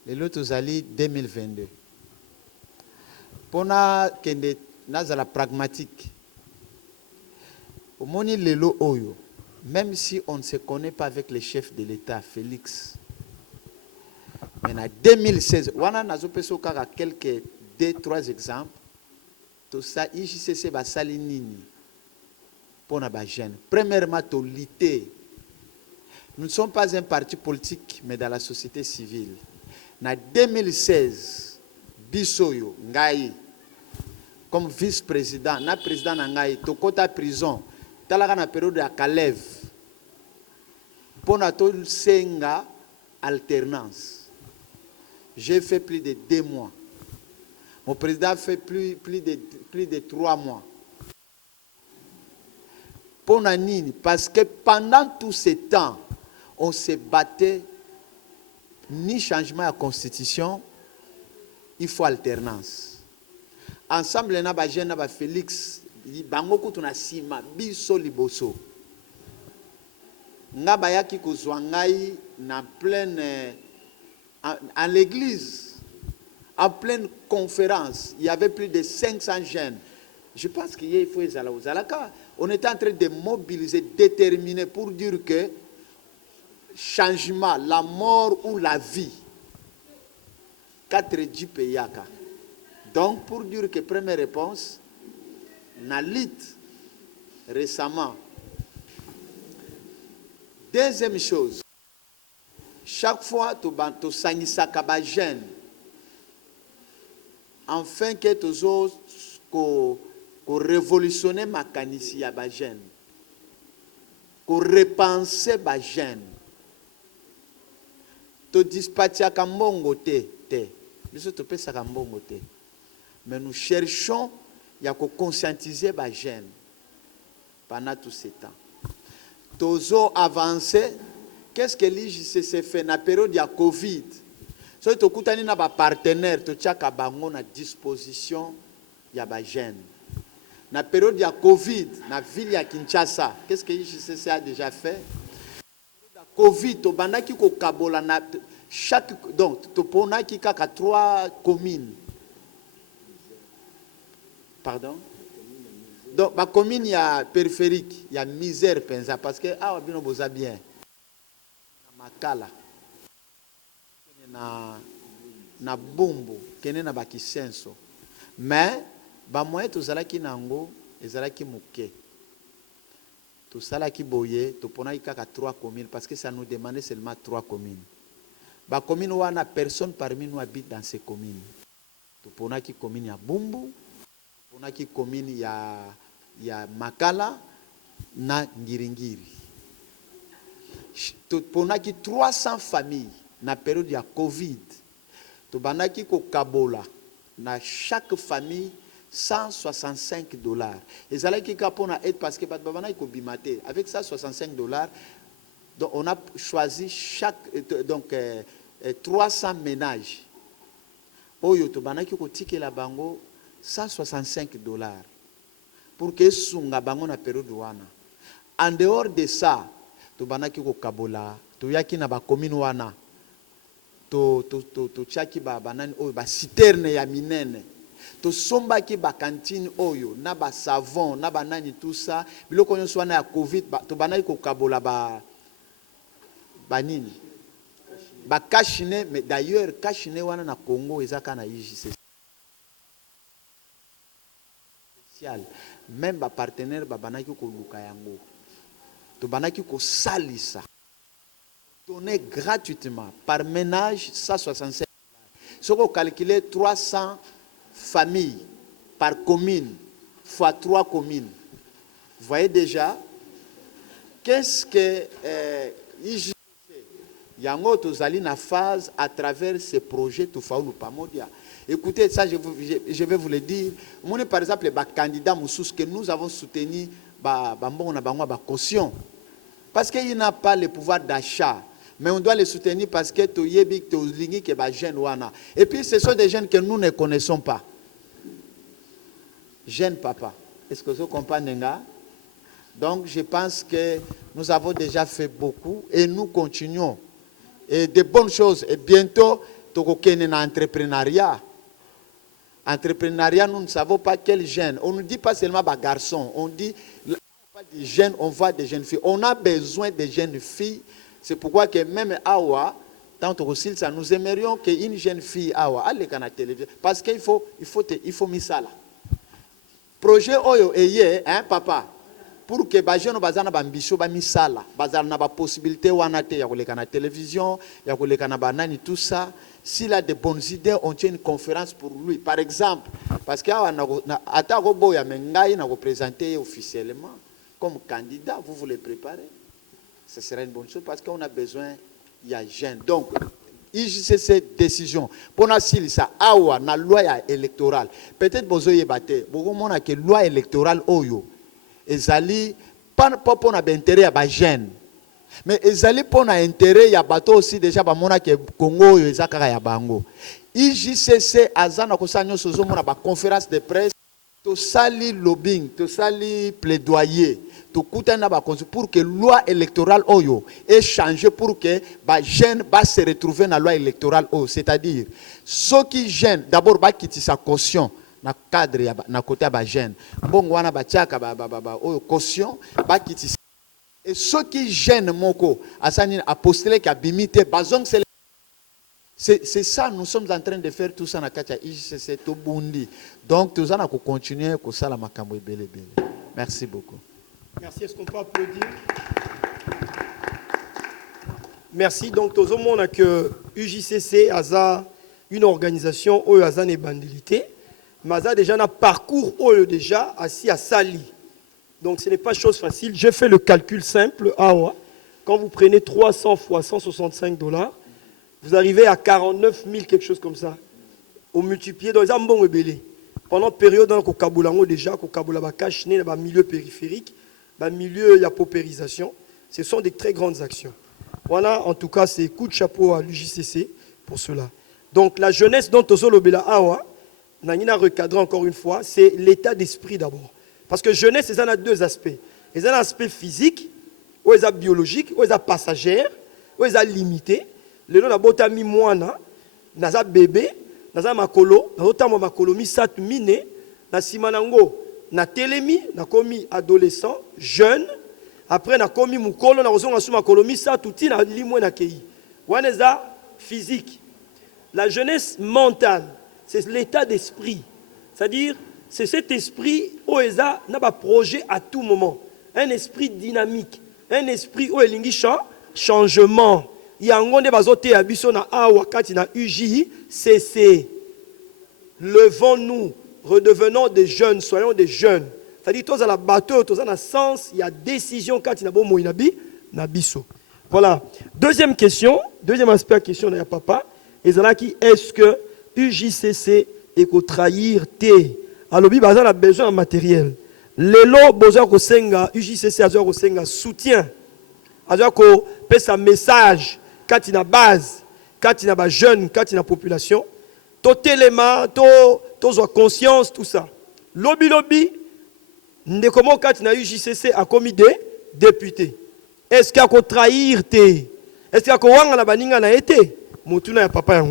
Les autres allés 2022. Pour la pragmatique, au moni lelo oyo, même si on ne se connaît pas avec le chef de l'État, Félix, mais en 2016, on a quelques 2-3 exemples. Tout ça, IJCC va salinini pour la jeune. Premièrement, to lutter. Nous ne sommes pas un parti politique, mais dans la société civile. En 2016, Bissoyo, Ngaï, comme vice-président, na président Ngaï, Tokota prison, talaga na période à Kalev, pour notre senga alternance. J'ai fait plus de 2 mois. Mon président a fait plus de 3 mois. Pour Nanini, parce que pendant tout ce temps, on se battait. Ni changement à la constitution, il faut alternance. Ensemble, on a jeune Félix, bangoku tuna sima biso liboso. Ngabaya ki kozwangai na pleine en l'église, en pleine conférence, il y avait plus de 500 jeunes. Je pense qu'il faut les Zalaka. On était en train de mobiliser, déterminer pour dire que changement, la mort ou la vie. 4 jeep yaka. Donc, pour dire que première réponse, Nalit, récemment. Deuxième chose, chaque fois tu sangisa kaba jeune, afin que tu oses révolutionner ma canisi à ba jeune, que repenser ba jeune. Tu dispatches à Kambongo te, nous tu peux ça Kambongo te, mais nous cherchons à conscientiser ba jeune pendant tout ce temps. Tozo avancé, qu'est-ce que l'IJCC fait dans la période de la Covid? Si tu as un partenaire, tu as à disposition de la jeune. Dans la période de la Covid, dans la ville de Kinshasa, qu'est-ce que l'IJCC a déjà fait? Dans la Covid, tu as chaque, donc, tu as 3 communes. Pardon? Donc, ma commune, il y a périphérique, il y a misère, parce que, ah, bien, on a bien. Makala. Na Bumbu, kene na Bakisenso. Mais, ba moyen, tout ça qui nango, et ça qui mouké. Tout ça qui boye, tout pour 3 communes, parce que ça nous demandait seulement 3 communes. Ba commune, où a personne parmi nous habite dans ces communes. Tout pour qui commune, il y a Bumbu, pour qui commune, il y a Makala na Ngiringiri. Pour 300 familles na période de la Covid. To banaki ko kabola na chaque famille $165. Et ça là qui kapona aide parce que babana ko bimate avec ça $165. Donc on a choisi donc 300 ménages. Oyo to banaki ko tikela bango $165 pour que sunga bango na période wana. En dehors de ça, to banaki ko kabola, to yaki na ba commune wana. To chaki ba banani oyo ba citerne ya minene. To somba ki ba cantine oyo na ba savon na ba nani tout ça. Biloko nyonso wana ya Covid to banaki ko kabola ba nini. Ba kashine, mais d'ailleurs kashine wana na Congo ezaka na IJC. Même ba partenaire ba banaki ko luka yango. To banaki ko salisa. Donné gratuitement par ménage $165. Si on calcule 300 familles par commune fois 3 communes, vous voyez déjà qu'est-ce que IJC Yango tozali na phase à travers ces projets tout faulu pamodia. Écoutez ça, je vais vous le dire. Moi par exemple les candidats Moussous que nous avons soutenu ba caution parce qu'il n'a pas le pouvoir d'achat. Mais on doit les soutenir parce que tu es jeune. Et puis ce sont des jeunes que nous ne connaissons pas. Jeunes papa. Est-ce que vous comprenez? Donc je pense que nous avons déjà fait beaucoup et nous continuons. Et de bonnes choses. Et bientôt, tu vas en entrepreneuriat. Entrepreneuriat, nous ne savons pas quel jeune. On ne dit pas seulement des garçons. On dit pas des jeunes, on voit des jeunes filles. On a besoin de jeunes filles. C'est pourquoi que même Awa, tant que ça, nous aimerions qu'une jeune fille Awa aille à la télévision. Parce qu'il faut mettre ça là. Projet Oyo Eye, hein, papa, pour que les jeunes bazana bambisho ba misala, bazana ba possibilité wanate ya koleka na télévision, ya koleka na banani tout ça. S'il a de bonnes idées, on tient une conférence pour lui. Par exemple, parce que ata robo ya mengai na représenter officiellement comme candidat, vous voulez préparer. Ce serait une bonne chose parce qu'on a besoin, il y a jeunes. Donc, IJCC décision. Pour nous, ça awa na loi électorale. Peut-être que vous avez battu. Vous avez que loi électorale oyo. Ezali pas pour intérêt à jeunes. Mais ezali pour intérêt ya bateau aussi déjà ba mona que Congo yo ezaka ya bango. IJCC azana ko sanyo sozo mona ba conférence de presse. To sali lobbying, to sali plaidoyer, to koutana ba pour que loi électorale oyo ait changé pour que ba jeune ba se retrouver dans la loi électorale oyo, c'est-à-dire ceux qui jeune d'abord ba quitter sa caution na cadre ya na côté ba jeune. Bongo wana ba tiaka ba oyo caution ba quitter. Et ceux qui jeune moko asani a postulé qui a bimité bazong C'est ça, nous sommes en train de faire tout ça dans Katia IGCC Tobundi. Donc, tout ça, nous continuer comme ça, la makambo belle. Merci beaucoup. Merci, est-ce qu'on peut applaudir? Merci. Donc, tout le monde a que UJCC a une organisation où il y a une bandilité, mais il y a déjà un parcours où il y a déjà assis à Sali. Donc, ce n'est pas chose facile. J'ai fait le calcul simple. Quand vous prenez 300 fois 165 $, vous arrivez à 49 000, quelque chose comme ça. Au multiplié, dans les ambons rebellés. Pendant la période, dans le Kabulango déjà, au Kabulaba cache, dans le milieu périphérique, dans le milieu, il y a paupérisation. Ce sont des très grandes actions. Voilà, en tout cas, c'est coup de chapeau à l'UJCC pour cela. Donc, la jeunesse dont Tozolo Bela Awa, Nanina recadré encore une fois, c'est l'état d'esprit d'abord. Parce que jeunesse, ça a deux aspects. Il y a un aspect physique, ou il y a biologique, ou il y a passagère, ou il y a limité. Le nom de mi moana, naza bébé, naza makolo, naza makolo mi sat mine, na simanango, na telemi, na komi adolescent, jeune, après na komi mukolo, na rozonga sou makolo mi sat touti na limwe na kei. Waneza physique. La jeunesse mentale, c'est l'état d'esprit. C'est-à-dire, c'est cet esprit où il y a un projet à tout moment. Un esprit dynamique, un esprit où il y a un changement. Il y a un monde qui a UJCC. Levons-nous, redevenons des jeunes, soyons des jeunes. C'est-à-dire, tous à la bateau, tous à la sens, il y a décision quand il y a bon moïnabi, nabiso. Voilà. Deuxième question, deuxième aspect de la question de papa, est-ce que UJCC est qu'on trahir T? Alors, il a besoin de matériel. Lelo, besoin de senga, UJCC a besoin de soutien. A besoin de un message. Quand il y a base, quand il y a jeune, quand il y a population, tout élément, tout conscience, tout ça. Lobby, comment quand il y a UJCC a commis des députés. Est-ce qu'il y a trahir T? Est-ce qu'il y a la baninga na été? Moutuna ya papa ya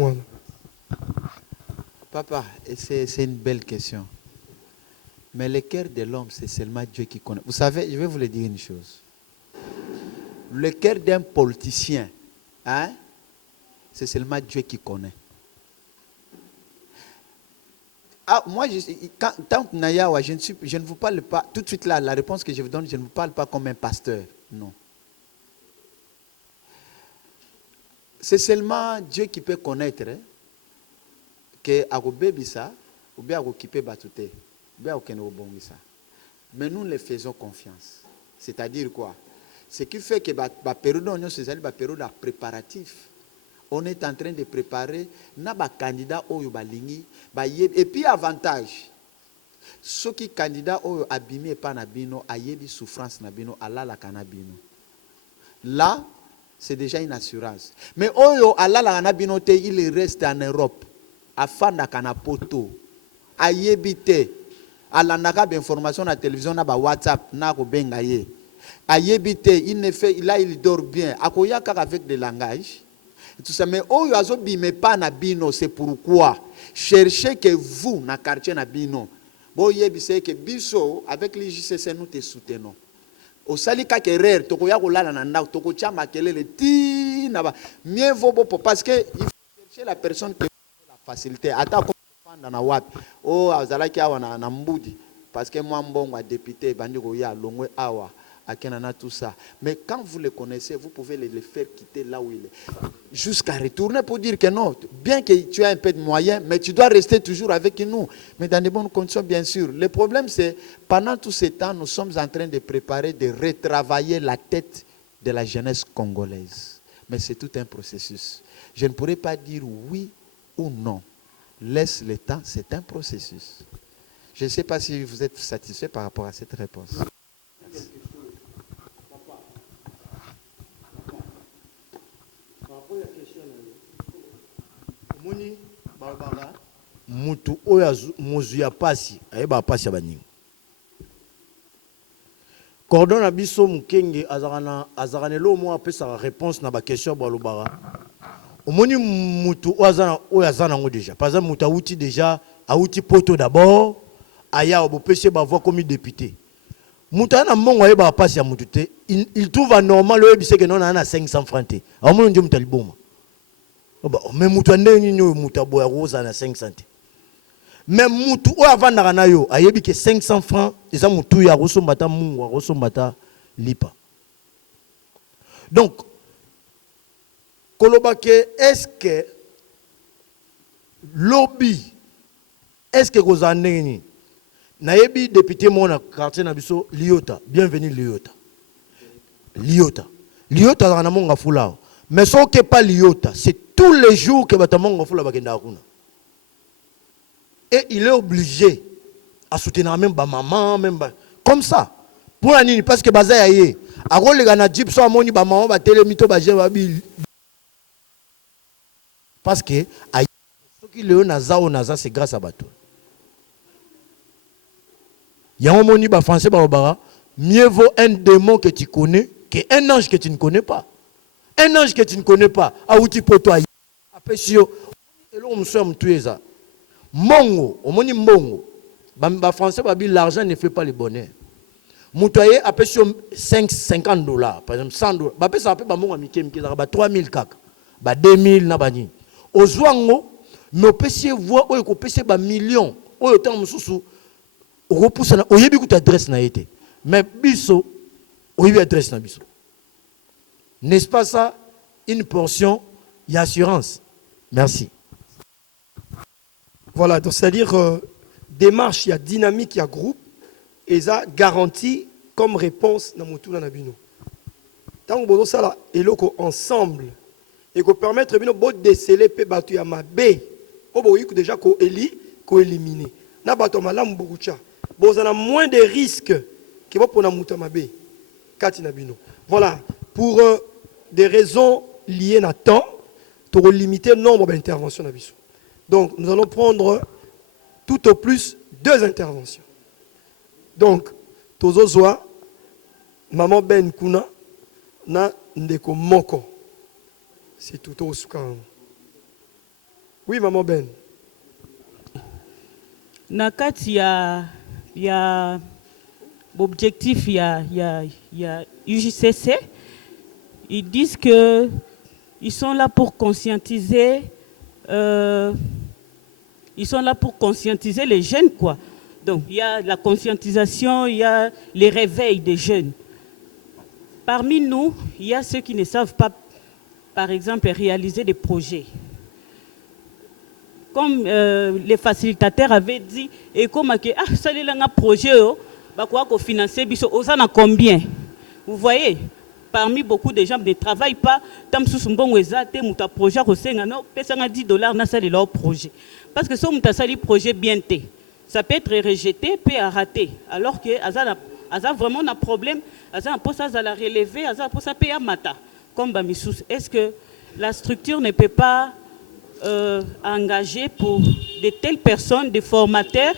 Papa, c'est une belle question. Mais le cœur de l'homme, c'est seulement Dieu qui connaît. Vous savez, je vais vous le dire une chose. Le cœur d'un politicien, hein, c'est seulement Dieu qui connaît. Ah, moi, tant que Nayawa, je ne vous parle pas, tout de suite là, la réponse que je vous donne, je ne vous parle pas comme un pasteur, non. C'est seulement Dieu qui peut connaître hein, que Agobebisa ou bien Agokipe Batute, ou bien Agokenobongisa. Mais nous les faisons confiance. C'est-à-dire quoi? Ce qui fait que la période où nous sommes la période préparatif. On est en train de préparer nos candidats au balingi et puis avantage. Ceux qui candidats au abîmé pas nabino ayebi souffrance nabino Allah la kanabino. Là c'est déjà une assurance. Mais oyo Allah la kanabino te il reste en Europe afin da kanapoto ayebite Allah naka d'information na télévision na ba WhatsApp na ko bengaye ayebite il ne fait là il dort bien akoyaka avec des langages. Tout ça, mais oh, mais pas nabino, c'est pourquoi cherchez que vous, na quartier nabino, bon, yebise que biso avec l'IJCC nous te soutenons. Au salika kerer, toko ya kolala na ndako, toko chama kelele ti na ba. Mieux vaut parce que il faut chercher la personne qui a la facilité. Attends comme dans na wapi. Oh, azalaki awa na mbudi parce que moi mbongo député bandiko ya longwe awa. Tout ça. Mais quand vous le connaissez, vous pouvez le faire quitter là où il est. Jusqu'à retourner pour dire que non, bien que tu aies un peu de moyens, mais tu dois rester toujours avec nous. Mais dans de bonnes conditions, bien sûr. Le problème, c'est pendant tout ce temps, nous sommes en train de préparer, de retravailler la tête de la jeunesse congolaise. Mais c'est tout un processus. Je ne pourrais pas dire oui ou non. Laisse le temps, c'est un processus. Je ne sais pas si vous êtes satisfait par rapport à cette réponse. Moni babala mutu oya mozuya pasi ayeba pasi ya baninga cordon na biso mukenge azakana lo mo apesa réponse na ba question balobara omoni mutu oya azana ngo déjà par exemple mutu auti déjà auti poto d'abord aya obopese ba voix comme député mutu ana mbongo ayeba pasi ya mutu te il trouve anormal le bise que non na 500 francs te amoni ndio mutu liboma Mais mutu ande nyo mutu boya rosa na 500. Mais mutu o avanda na yo ayebi que 500 francs eza mutu ya roso mbata mungu roso mbata lipa. Donc koloba que est-ce que lobby est-ce que kozande ni nayebi député mona quartier na biso Liota, bienvenue Liota. Liota na monga fula. Mais ce qui n'est pas Liota, c'est tous les jours que Batamonga fula bakenda kuna. Et il est obligé à soutenir même ba maman même ba comme ça. Pour la nini parce que baza yaye. Ako le gana jeep so amoni ba maman ba telemito ba je ba bi. Parce que ayi soki le naza c'est grâce à bato. Ya omoni ba français ba obara, mieux vaut un démon que tu connais qu'un ange que tu ne connais pas. Un ange que tu ne connais pas, aouti poto ayi. Apesio, elo omso mtueza. Mongo, omoni mongo. Ba français ba bi l'argent ne fait pas le bonheur. Mutoye apesio $50 par exemple $100. Ba pesa pe ba mongo mike ba 3000 kaka. Ba 2000 na bani. Ozwango, mais opesi voix oyo ko pesi ba millions. Oyo tan mususu repousse na oyebi ku ta adresse na été. Mais biso oyebi adresse na biso. N'est-ce pas ça une portion d'assurance? Merci. Voilà, donc c'est-à-dire démarche, il y a dynamique, il y a groupe, et ça garantit comme réponse dans mon tour dans la bino. Tant que ça là, et là ensemble, et qu'on permettre de déceler pe batu ya mabe, au bout déjà qu'on éliminer. Na batu malam burucha, bon ça a moins de risques que va pour na muta mabe. Kati na bino. Voilà, pour des raisons liées à temps, pour limiter le nombre d'interventions dans Bissou. Donc, nous allons prendre tout au plus 2 interventions. Donc, Tozozoa, Maman Ben Kuna, na Ndeko Moko. C'est tout au soukan. Oui, Maman Ben. Nakati ya objectif ya UJCC. Ils disent que ils sont là pour conscientiser, les jeunes, quoi. Donc il y a la conscientisation, il y a les réveils des jeunes. Parmi nous, il y a ceux qui ne savent pas, par exemple, réaliser des projets. Comme les facilitateurs avaient dit, et comme ça c'est un projet, bah quoi qu'on finance, on en a combien? Vous voyez? Parmi beaucoup de gens ne travaillent pas. Tant que ce projet $10 na sali leur projet. Parce que si on a sali projet bien té, ça peut être rejeté, peut rater. Alors que ça vraiment un problème, ça pour ça la relever, ça pour ça payer mata. Comme Bamisous, est-ce que la structure ne peut pas engager pour de telles personnes, des formateurs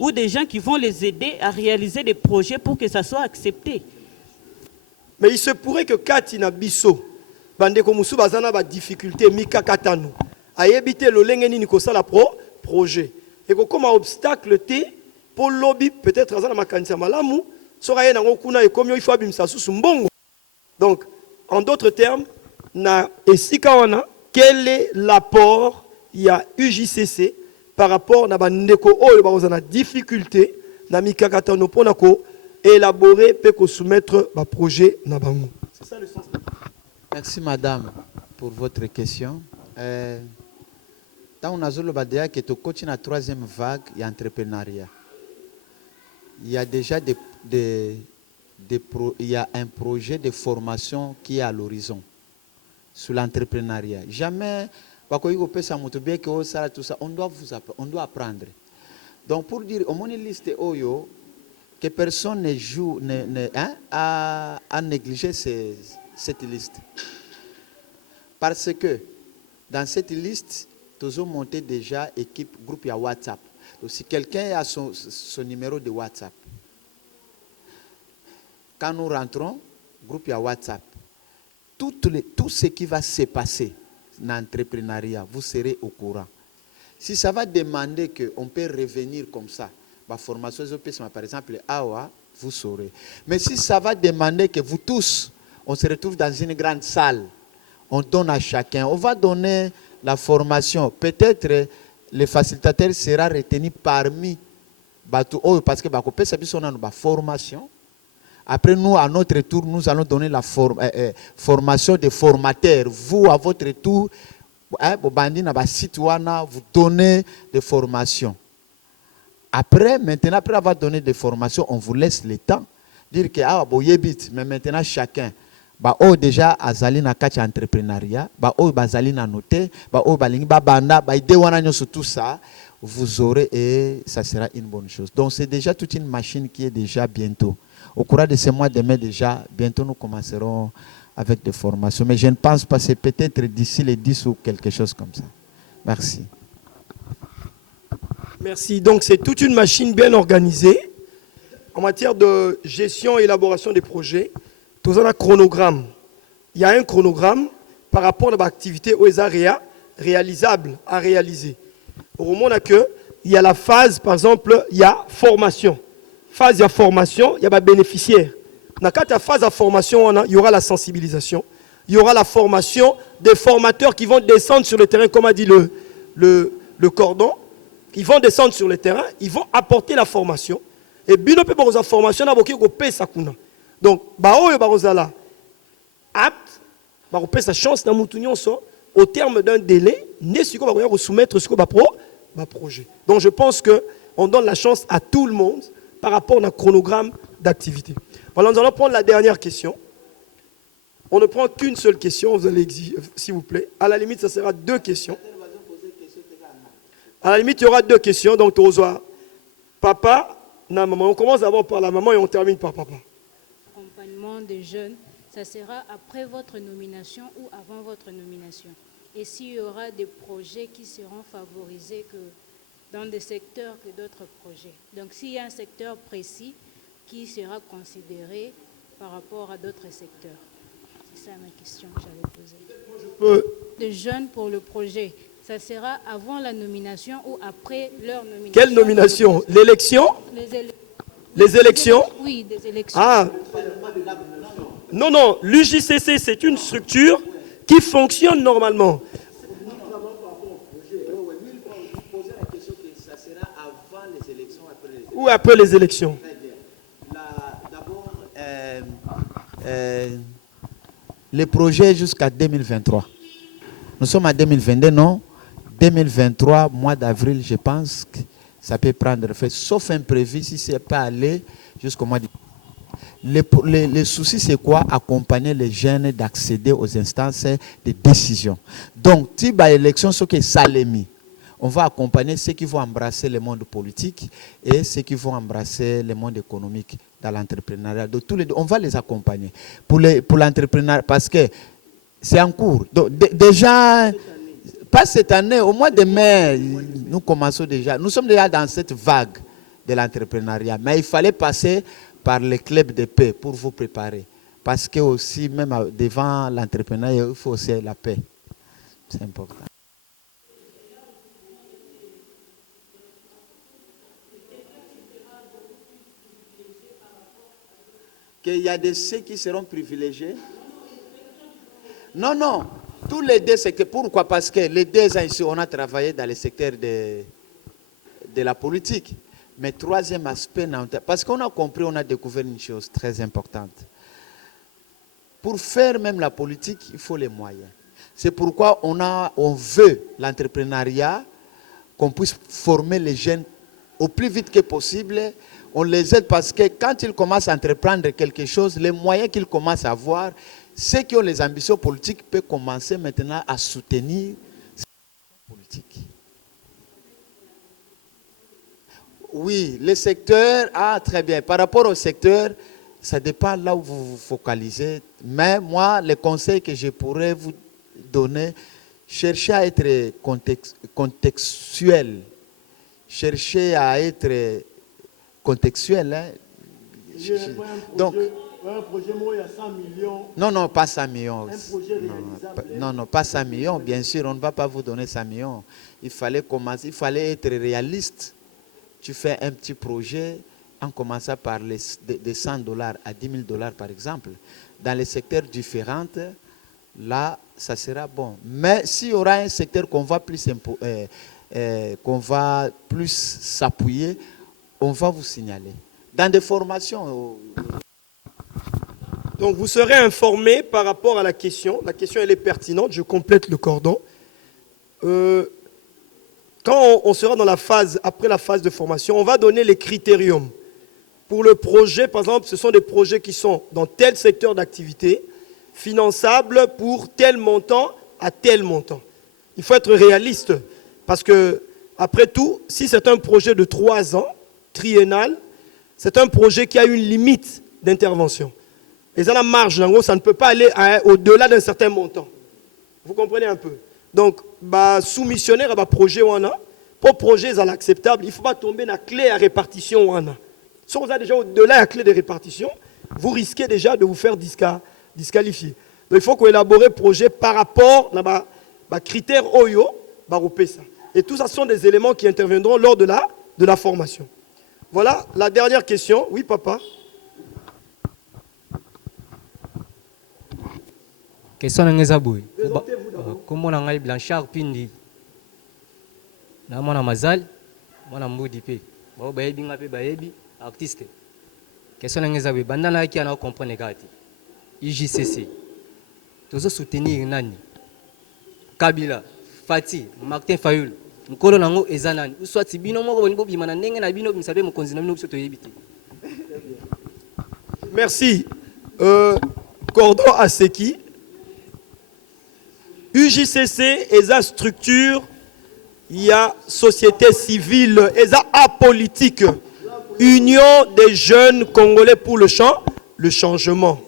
ou des gens qui vont les aider à réaliser des projets pour que ça soit accepté? Mais il se pourrait que Katina Bisso, Bandeko Moussou Bazana ba difficulté, Mika Katano, a évité le lengeni Nikosala projet. Et que comme obstacle T, pour lobby, peut-être Azana Makanisa Malamu, sera y a kuna et comme il faut abimsa sous mbongo. Donc, en d'autres termes, na esikawana, quel est l'apport il y a UJCC par rapport à Bandeko O, Bazana difficulté, na Mika Katano Ponako, élaborer et soumettre un projet na bango. C'est ça le sens. Merci madame pour votre question. Tant on a zolo badea que tu continues la 3e vague et entrepreneuriat. Il y a déjà il y a un projet de formation qui est à l'horizon sur l'entrepreneuriat. Jamais on doit apprendre. Donc pour dire au moins liste oyo que personne ne joue, à négliger cette liste. Parce que dans cette liste, nous avons monté déjà équipe, groupe à WhatsApp. Donc, si quelqu'un a son numéro de WhatsApp, quand nous rentrons, groupe à WhatsApp, tout ce qui va se passer dans l'entrepreneuriat, vous serez au courant. Si ça va demander qu'on peut revenir comme ça, la formation, par exemple, Awa, vous saurez. Mais si ça va demander que vous tous, on se retrouve dans une grande salle, on donne à chacun, on va donner la formation, peut-être le facilitateur sera retenu parmi parce que on a une formation. Après nous, à notre tour, nous allons donner la formation des formateurs. Vous, à votre tour, vous donnez des formations. Après, maintenant, après avoir donné des formations, on vous laisse le temps. Dire que, mais maintenant, chacun, déjà, azali na kati entrepreneuriat, bazali na noté, balingi banda, tout ça, vous aurez et ça sera une bonne chose. Donc, c'est déjà toute une machine qui est déjà bientôt. Au cours de ce mois de mai déjà, bientôt nous commencerons avec des formations. Mais je ne pense pas, c'est peut-être d'ici les 10 ou quelque chose comme ça. Merci. Merci. Donc c'est toute une machine bien organisée en matière de gestion et élaboration des projets. Tout ça, un chronogramme. Il y a un chronogramme par rapport à l'activité OESA réalisable à réaliser. Au moment où il y a la phase, par exemple, il y a formation. Phase, il y a formation, il y a bénéficiaire. Dans la phase de formation, il y aura la sensibilisation. Il y aura la formation des formateurs qui vont descendre sur le terrain, comme a dit le cordon. Ils vont descendre sur le terrain, ils vont apporter la formation. Et bien, la formation, donc, apte, sa chance au terme d'un délai, soumettre ce projet. Donc, je pense qu'on donne la chance à tout le monde par rapport à un chronogramme d'activité. Voilà, nous allons prendre la dernière question. On ne prend qu'une seule question, vous allez exiger, s'il vous plaît. À la limite, ça sera 2 questions. À la limite, il y aura 2 questions. Donc, tu reçois papa, maman. On commence d'abord par la maman et on termine par papa. Accompagnement des jeunes, ça sera après votre nomination ou avant votre nomination. Et s'il y aura des projets qui seront favorisés que dans des secteurs que d'autres projets. Donc, s'il y a un secteur précis qui sera considéré par rapport à d'autres secteurs. C'est ça ma question que j'allais poser. Des jeunes pour le projet. Ça sera avant la nomination ou après leur nomination. Quelle nomination? L'élection? Les élections? Oui, des élections. Ah. Non, l'UJCC, c'est une structure qui fonctionne normalement. Ou après les élections? D'abord, les projets jusqu'à 2023. Nous sommes en 2022, non? 2023, mois d'avril, je pense que ça peut prendre fait, sauf imprévu si ce n'est pas allé jusqu'au mois de... Le souci, c'est quoi? Accompagner les jeunes d'accéder aux instances de décision. Donc, si l'élection, c'est que ça l'est mis. On va accompagner ceux qui vont embrasser le monde politique et ceux qui vont embrasser le monde économique dans l'entrepreneuriat. Donc, tous les deux, on va les accompagner. Pour l'entrepreneuriat, parce que c'est en cours. Donc, déjà, pas cette année, au mois de mai, nous commençons déjà. Nous sommes déjà dans cette vague de l'entrepreneuriat. Mais il fallait passer par les clubs de paix pour vous préparer. Parce que aussi, même devant l'entrepreneuriat, il faut aussi la paix. C'est important. Qu'il y a de ceux qui seront privilégiés. Non. Tous les deux secteurs. Pourquoi? Parce que les 2 ans ici, on a travaillé dans le secteur de la politique. Mais troisième aspect, parce qu'on a compris, on a découvert une chose très importante. Pour faire même la politique, il faut les moyens. C'est pourquoi on veut l'entrepreneuriat, qu'on puisse former les jeunes au plus vite que possible. On les aide parce que quand ils commencent à entreprendre quelque chose, les moyens qu'ils commencent à avoir, ceux qui ont les ambitions politiques peuvent commencer maintenant à soutenir ces politiques. Oui, le secteur, très bien. Par rapport au secteur, ça dépend là où vous vous focalisez. Mais moi, les conseils que je pourrais vous donner, cherchez à être contextuel. Cherchez à être contextuel. Hein. Donc, un projet, moi, il y a 100 millions. Non, pas 100 millions. Un projet réalisable. Non, pas 100 millions. Bien sûr, on ne va pas vous donner 100 millions. Il fallait commencer, il fallait être réaliste. Tu fais un petit projet en commençant par de $100 à $10 000 par exemple. Dans les secteurs différents, là, ça sera bon. Mais s'il y aura un secteur qu'on va plus s'appuyer, on va vous signaler. Dans des formations. Donc vous serez informé par rapport à la question. La question, elle est pertinente. Je complète le cordon. Quand on sera dans la phase, après la phase de formation, on va donner les critériums. Pour le projet, par exemple, ce sont des projets qui sont dans tel secteur d'activité, finançables pour tel montant à tel montant. Il faut être réaliste parce que, après tout, si c'est un projet de 3 ans, triennal, c'est un projet qui a une limite d'intervention. Et ça, la marge, ça ne peut pas aller au-delà d'un certain montant. Vous comprenez un peu? Donc, soumissionnaire à projet wana, pour projet acceptable, il ne faut pas tomber dans la clé à répartition wana. Si vous êtes déjà au-delà de la clé de répartition, vous risquez déjà de vous faire disqualifier. Donc, il faut qu'on élabore le projet par rapport à critères OYO, et tout ça sont des éléments qui interviendront lors de la formation. Voilà la dernière question. Oui, papa. Question Ngezabouy. Comment on a Blanchard Pindi? Na mwana mazal, mwana mbudi pe. Ba bayebi ngape bayebi artiste. Question Ngezabouy. Bandana qui ana comprendre gati. IJCC. Tozo soutenir nani? Kabila, Fati, Martin Fayulu. Nkolo nango ezanani. Uswati bino moko boni bobi mana ndenge na bino misabe mokonzi na bino biso toyebite. Merci. Cordon Aseki. UJCC et sa structure, il y a société civile et sa apolitique. Union des jeunes Congolais pour le changement.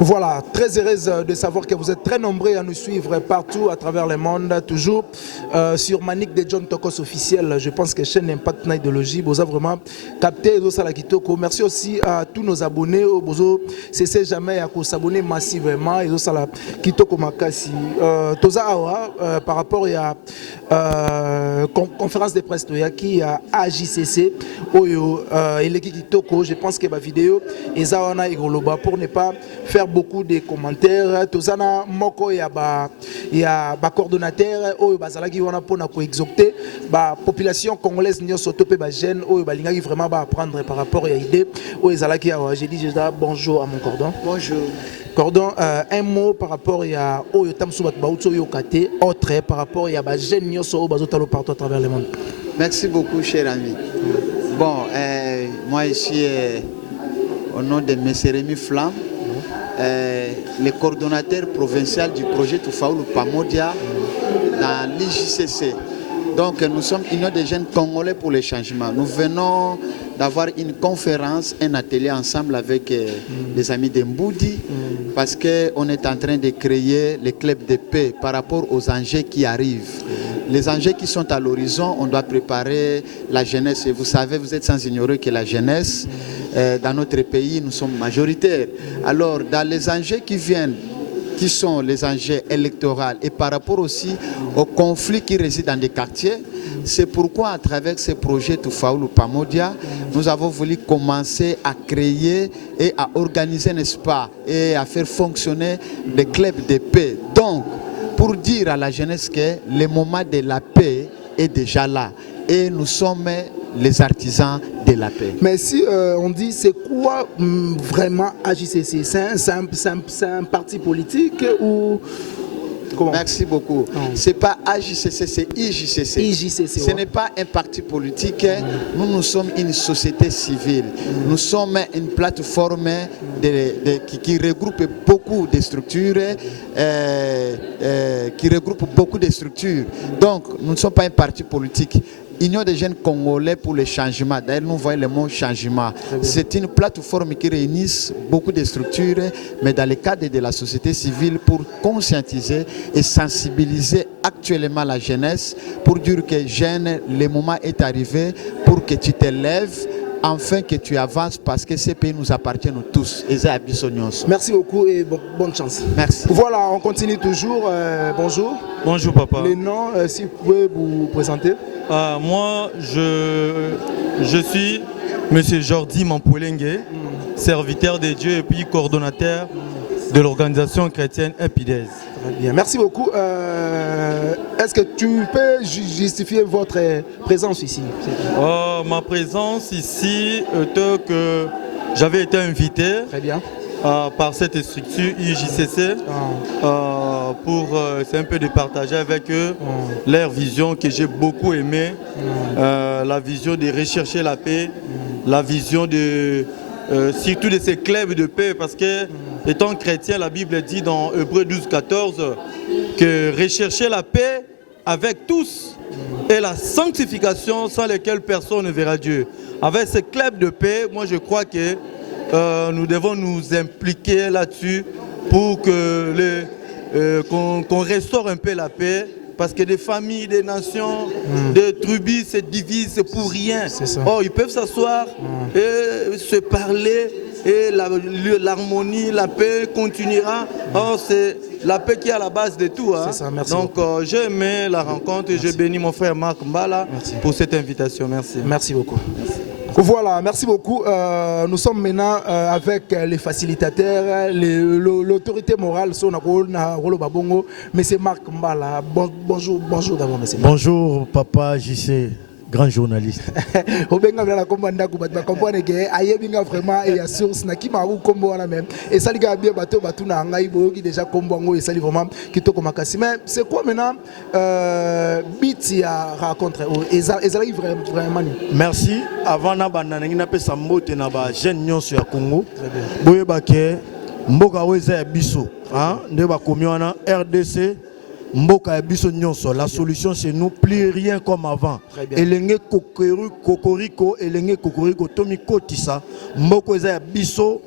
Voilà, très heureuse de savoir que vous êtes très nombreux à nous suivre partout à travers le monde, toujours sur Manik de John Tokos officiel. Je pense que chaîne Impact Idéologie, vous avez vraiment capté Zosa Kitoko. Merci aussi à tous nos abonnés. Bozo, cessez jamais à s'abonner massivement. Et Zosa Kitoko Makasi. Toza Awa, par rapport à conférence de presse qui a AJCC, et Kitoko, je pense que ma vidéo est Zawana et Goloba pour ne pas faire beaucoup de commentaires. Tozana moko ya ba coordonnateur oyo bazalaki wana pona ko exaucer ba population congolaise nyoso topé ba jeune oyo balingaki vraiment ba apprendre par rapport à idée oyo ezalaki awa. J'ai dit déjà bonjour à mon cordon. Bonjour. Cordon, un mot par rapport à oyo tamsu bat bautso yo kate autre par rapport à ba jeune nyoso oyo bazotalo partout à travers le monde. Merci beaucoup cher ami. Bon, moi ici au nom de M. Rémi Flamme, le coordonnateur provincial du projet Toufaoulou Pamodia dans l'IJCC. Donc nous sommes Union des jeunes congolais pour le changement. Nous venons d'avoir une conférence, un atelier ensemble avec les amis de Mboudi parce qu'on est en train de créer les clubs de paix par rapport aux enjeux qui arrivent. Les enjeux qui sont à l'horizon, on doit préparer la jeunesse. Et vous savez, vous êtes sans ignorer que la jeunesse, dans notre pays, nous sommes majoritaires. Alors, dans les enjeux qui viennent, qui sont les enjeux électoraux et par rapport aussi aux conflits qui résident dans des quartiers, c'est pourquoi à travers ce projet Toufaoulou Pamodia, nous avons voulu commencer à créer et à organiser, n'est-ce pas, et à faire fonctionner des clubs de paix. Donc, pour dire à la jeunesse que le moment de la paix est déjà là et nous sommes les artisans de la paix. Mais si on dit c'est quoi vraiment AJCC? C'est un parti politique ou comment? Merci beaucoup. Ce n'est pas AJCC, c'est IJCC. IJCC, ce n'est pas un parti politique. Nous sommes une société civile. Nous sommes une plateforme qui regroupe beaucoup de structures. Donc, nous ne sommes pas un parti politique. Union des jeunes congolais pour le changement. D'ailleurs, nous voyons le mot changement. C'est une plateforme qui réunit beaucoup de structures, mais dans le cadre de la société civile pour conscientiser et sensibiliser actuellement la jeunesse pour dire que jeune, le moment est arrivé pour que tu te lèves, enfin que tu avances parce que ces pays nous appartiennent tous. Merci beaucoup et bonne chance. Merci. Voilà, on continue toujours. Bonjour. Bonjour papa. Les noms, si vous pouvez vous présenter. Moi, je suis M. Jordi Mampoulengue, serviteur de Dieu et puis coordonnateur de l'organisation chrétienne EPIDES. Très bien, merci beaucoup. Est-ce que tu peux justifier votre présence ici? Ma présence ici était que j'avais été invité. Très bien. Par cette structure IJCC pour c'est un peu de partager avec eux leur vision que j'ai beaucoup aimée, la vision de rechercher la paix, la vision de surtout de ces clubs de paix, parce que étant chrétien, la Bible dit dans Hébreux 12-14 que rechercher la paix avec tous et la sanctification sans lesquelles personne ne verra Dieu. Avec ces clubs de paix, moi je crois que nous devons nous impliquer là-dessus pour que qu'on restaure un peu la paix, parce que des familles, des nations, des tribus se divisent pour rien. Oh, ils peuvent s'asseoir et se parler et l'harmonie, la paix continuera. Oh, c'est la paix qui est à la base de tout. Hein. Ça, donc j'ai aimé la rencontre et je bénis mon frère Marc Mbala pour cette invitation. Merci. Merci beaucoup. Merci. Voilà, merci beaucoup. Nous sommes maintenant avec les facilitateurs, l'autorité morale, M. Marc Mbala. Bonjour, bonjour d'abord, monsieur. Bonjour, papa JC, grand journaliste. C'est quoi maintenant merci. Avant na banana na pesa mbote na ba jeune nyonso ya Congo. Boye bake mboka weza ya biso, hein, nde ba komi wana RDC. Mboka biso nyonso, la solution c'est nous, plus rien comme avant. Elenge kokoriko, elenge kokoriko tomi kotisa, mboko eza ya biso,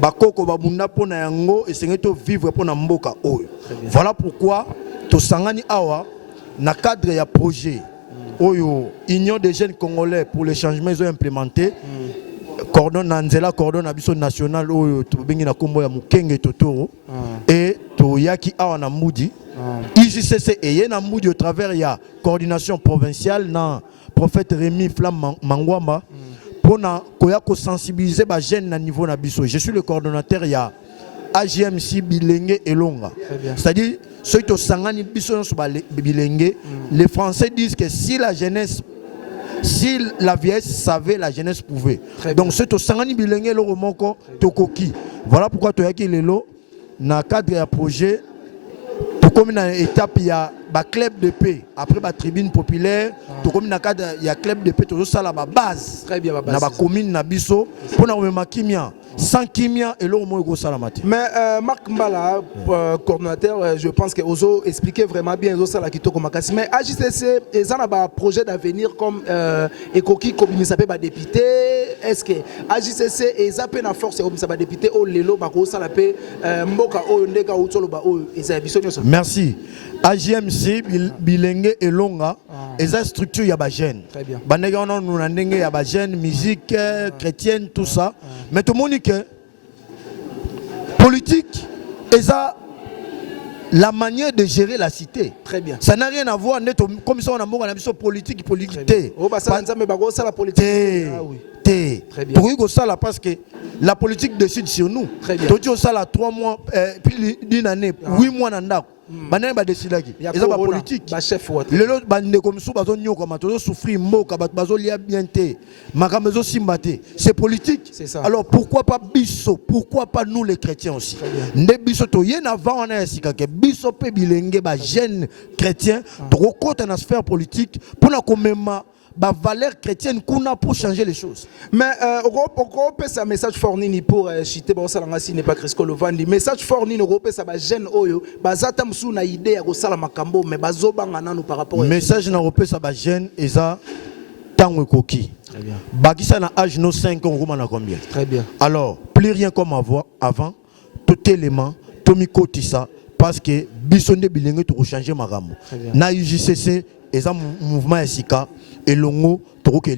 bakoko babunda pona yango, esenge to vivre pona mboka oyo. Voilà pourquoi to sangani awa na cadre ya projet oyo Union des jeunes congolais pour les changements ils ont implémenté. Coordonne Nanzela, coordonne abiso national oyo to bengi na kombo ya Mukenge Totoro et to yaki awa na mudi. IJCC et Yena Moudi au travers de la coordination provinciale na prophète Rémi Flam Mangwamba pour sensibiliser les jeunes à niveau nabiso. Je suis le coordonnateur il y a AGMC Bilenge et Longa. C'est-à-dire ceux qui sangani biso sur Bilenge, les Français disent que si la jeunesse, si la vieillesse savait, la jeunesse pouvait. Donc ceux qui sangani Bilenge le remoko tokoki. Voilà pourquoi tu as qui lelo na cadre de projet. Comme une étape, il y a un club de paix. Après, la tribune populaire, comme il y a un club de paix, tout ça, la base. Très bien, la commune, la biso, pour la kimia. Sans kimia, et l'eau, moi, salamati. Mais Marc Mbala, coordonnateur, je pense que Ozo expliquait vraiment bien Ozo la Kitoko Makasi. Mais AJCC, ils ont un projet d'avenir comme Ekoki, comme il s'appelle député. Est-ce que AJCC, ils ont une force comme ça, député, au Lelo, Bako, Salapé, Mboka, Ondeka, Outsolo, merci. AGMC, Bilenge et Longa, ils ont structure, il y a des jeunes. Très bien. Il y a des jeunes, musique, chrétienne, tout ça. Mais tout le monde dit que politique, ils ont la manière de gérer la cité. Très bien. Ça n'a rien à voir, comme ça on a une politique, politique. Parce que la politique décide sur nous. Très bien. Tu as 3 mois, puis d'une année, 8 mois dans banane ba décider qui ils ont politique ba chef wat le lot bande comme sous bazo nyoko mato souffrir mboka bazo lia bien té makamezo simbate c'est politique. Alors pourquoi pas biso, pourquoi pas nous les chrétiens aussi nde biso to yena avant on a sika ke biso pe bilenge ba jeune chrétien to côté na sphère politique pour na komema ba valeur chrétienne kuna pour changer les choses. Mais on peut ça message fourni pour chiter ba salanga si n'est pas Crisco Lovandi message fourni on peut ça ba jeune oyo ba zata msu na idée ya ko sala makambo mais bazo banga nanu par rapport message na repé ça ba jeune eza tango koki. Très bien. Bakisa na âge no 5 ans on a combien? Très bien. Alors, plus rien comme avant tout élément Tomiko Tissa parce que bisonde bilenge to changer makambo. Na UJCC eza mouvement esika elongo toko ke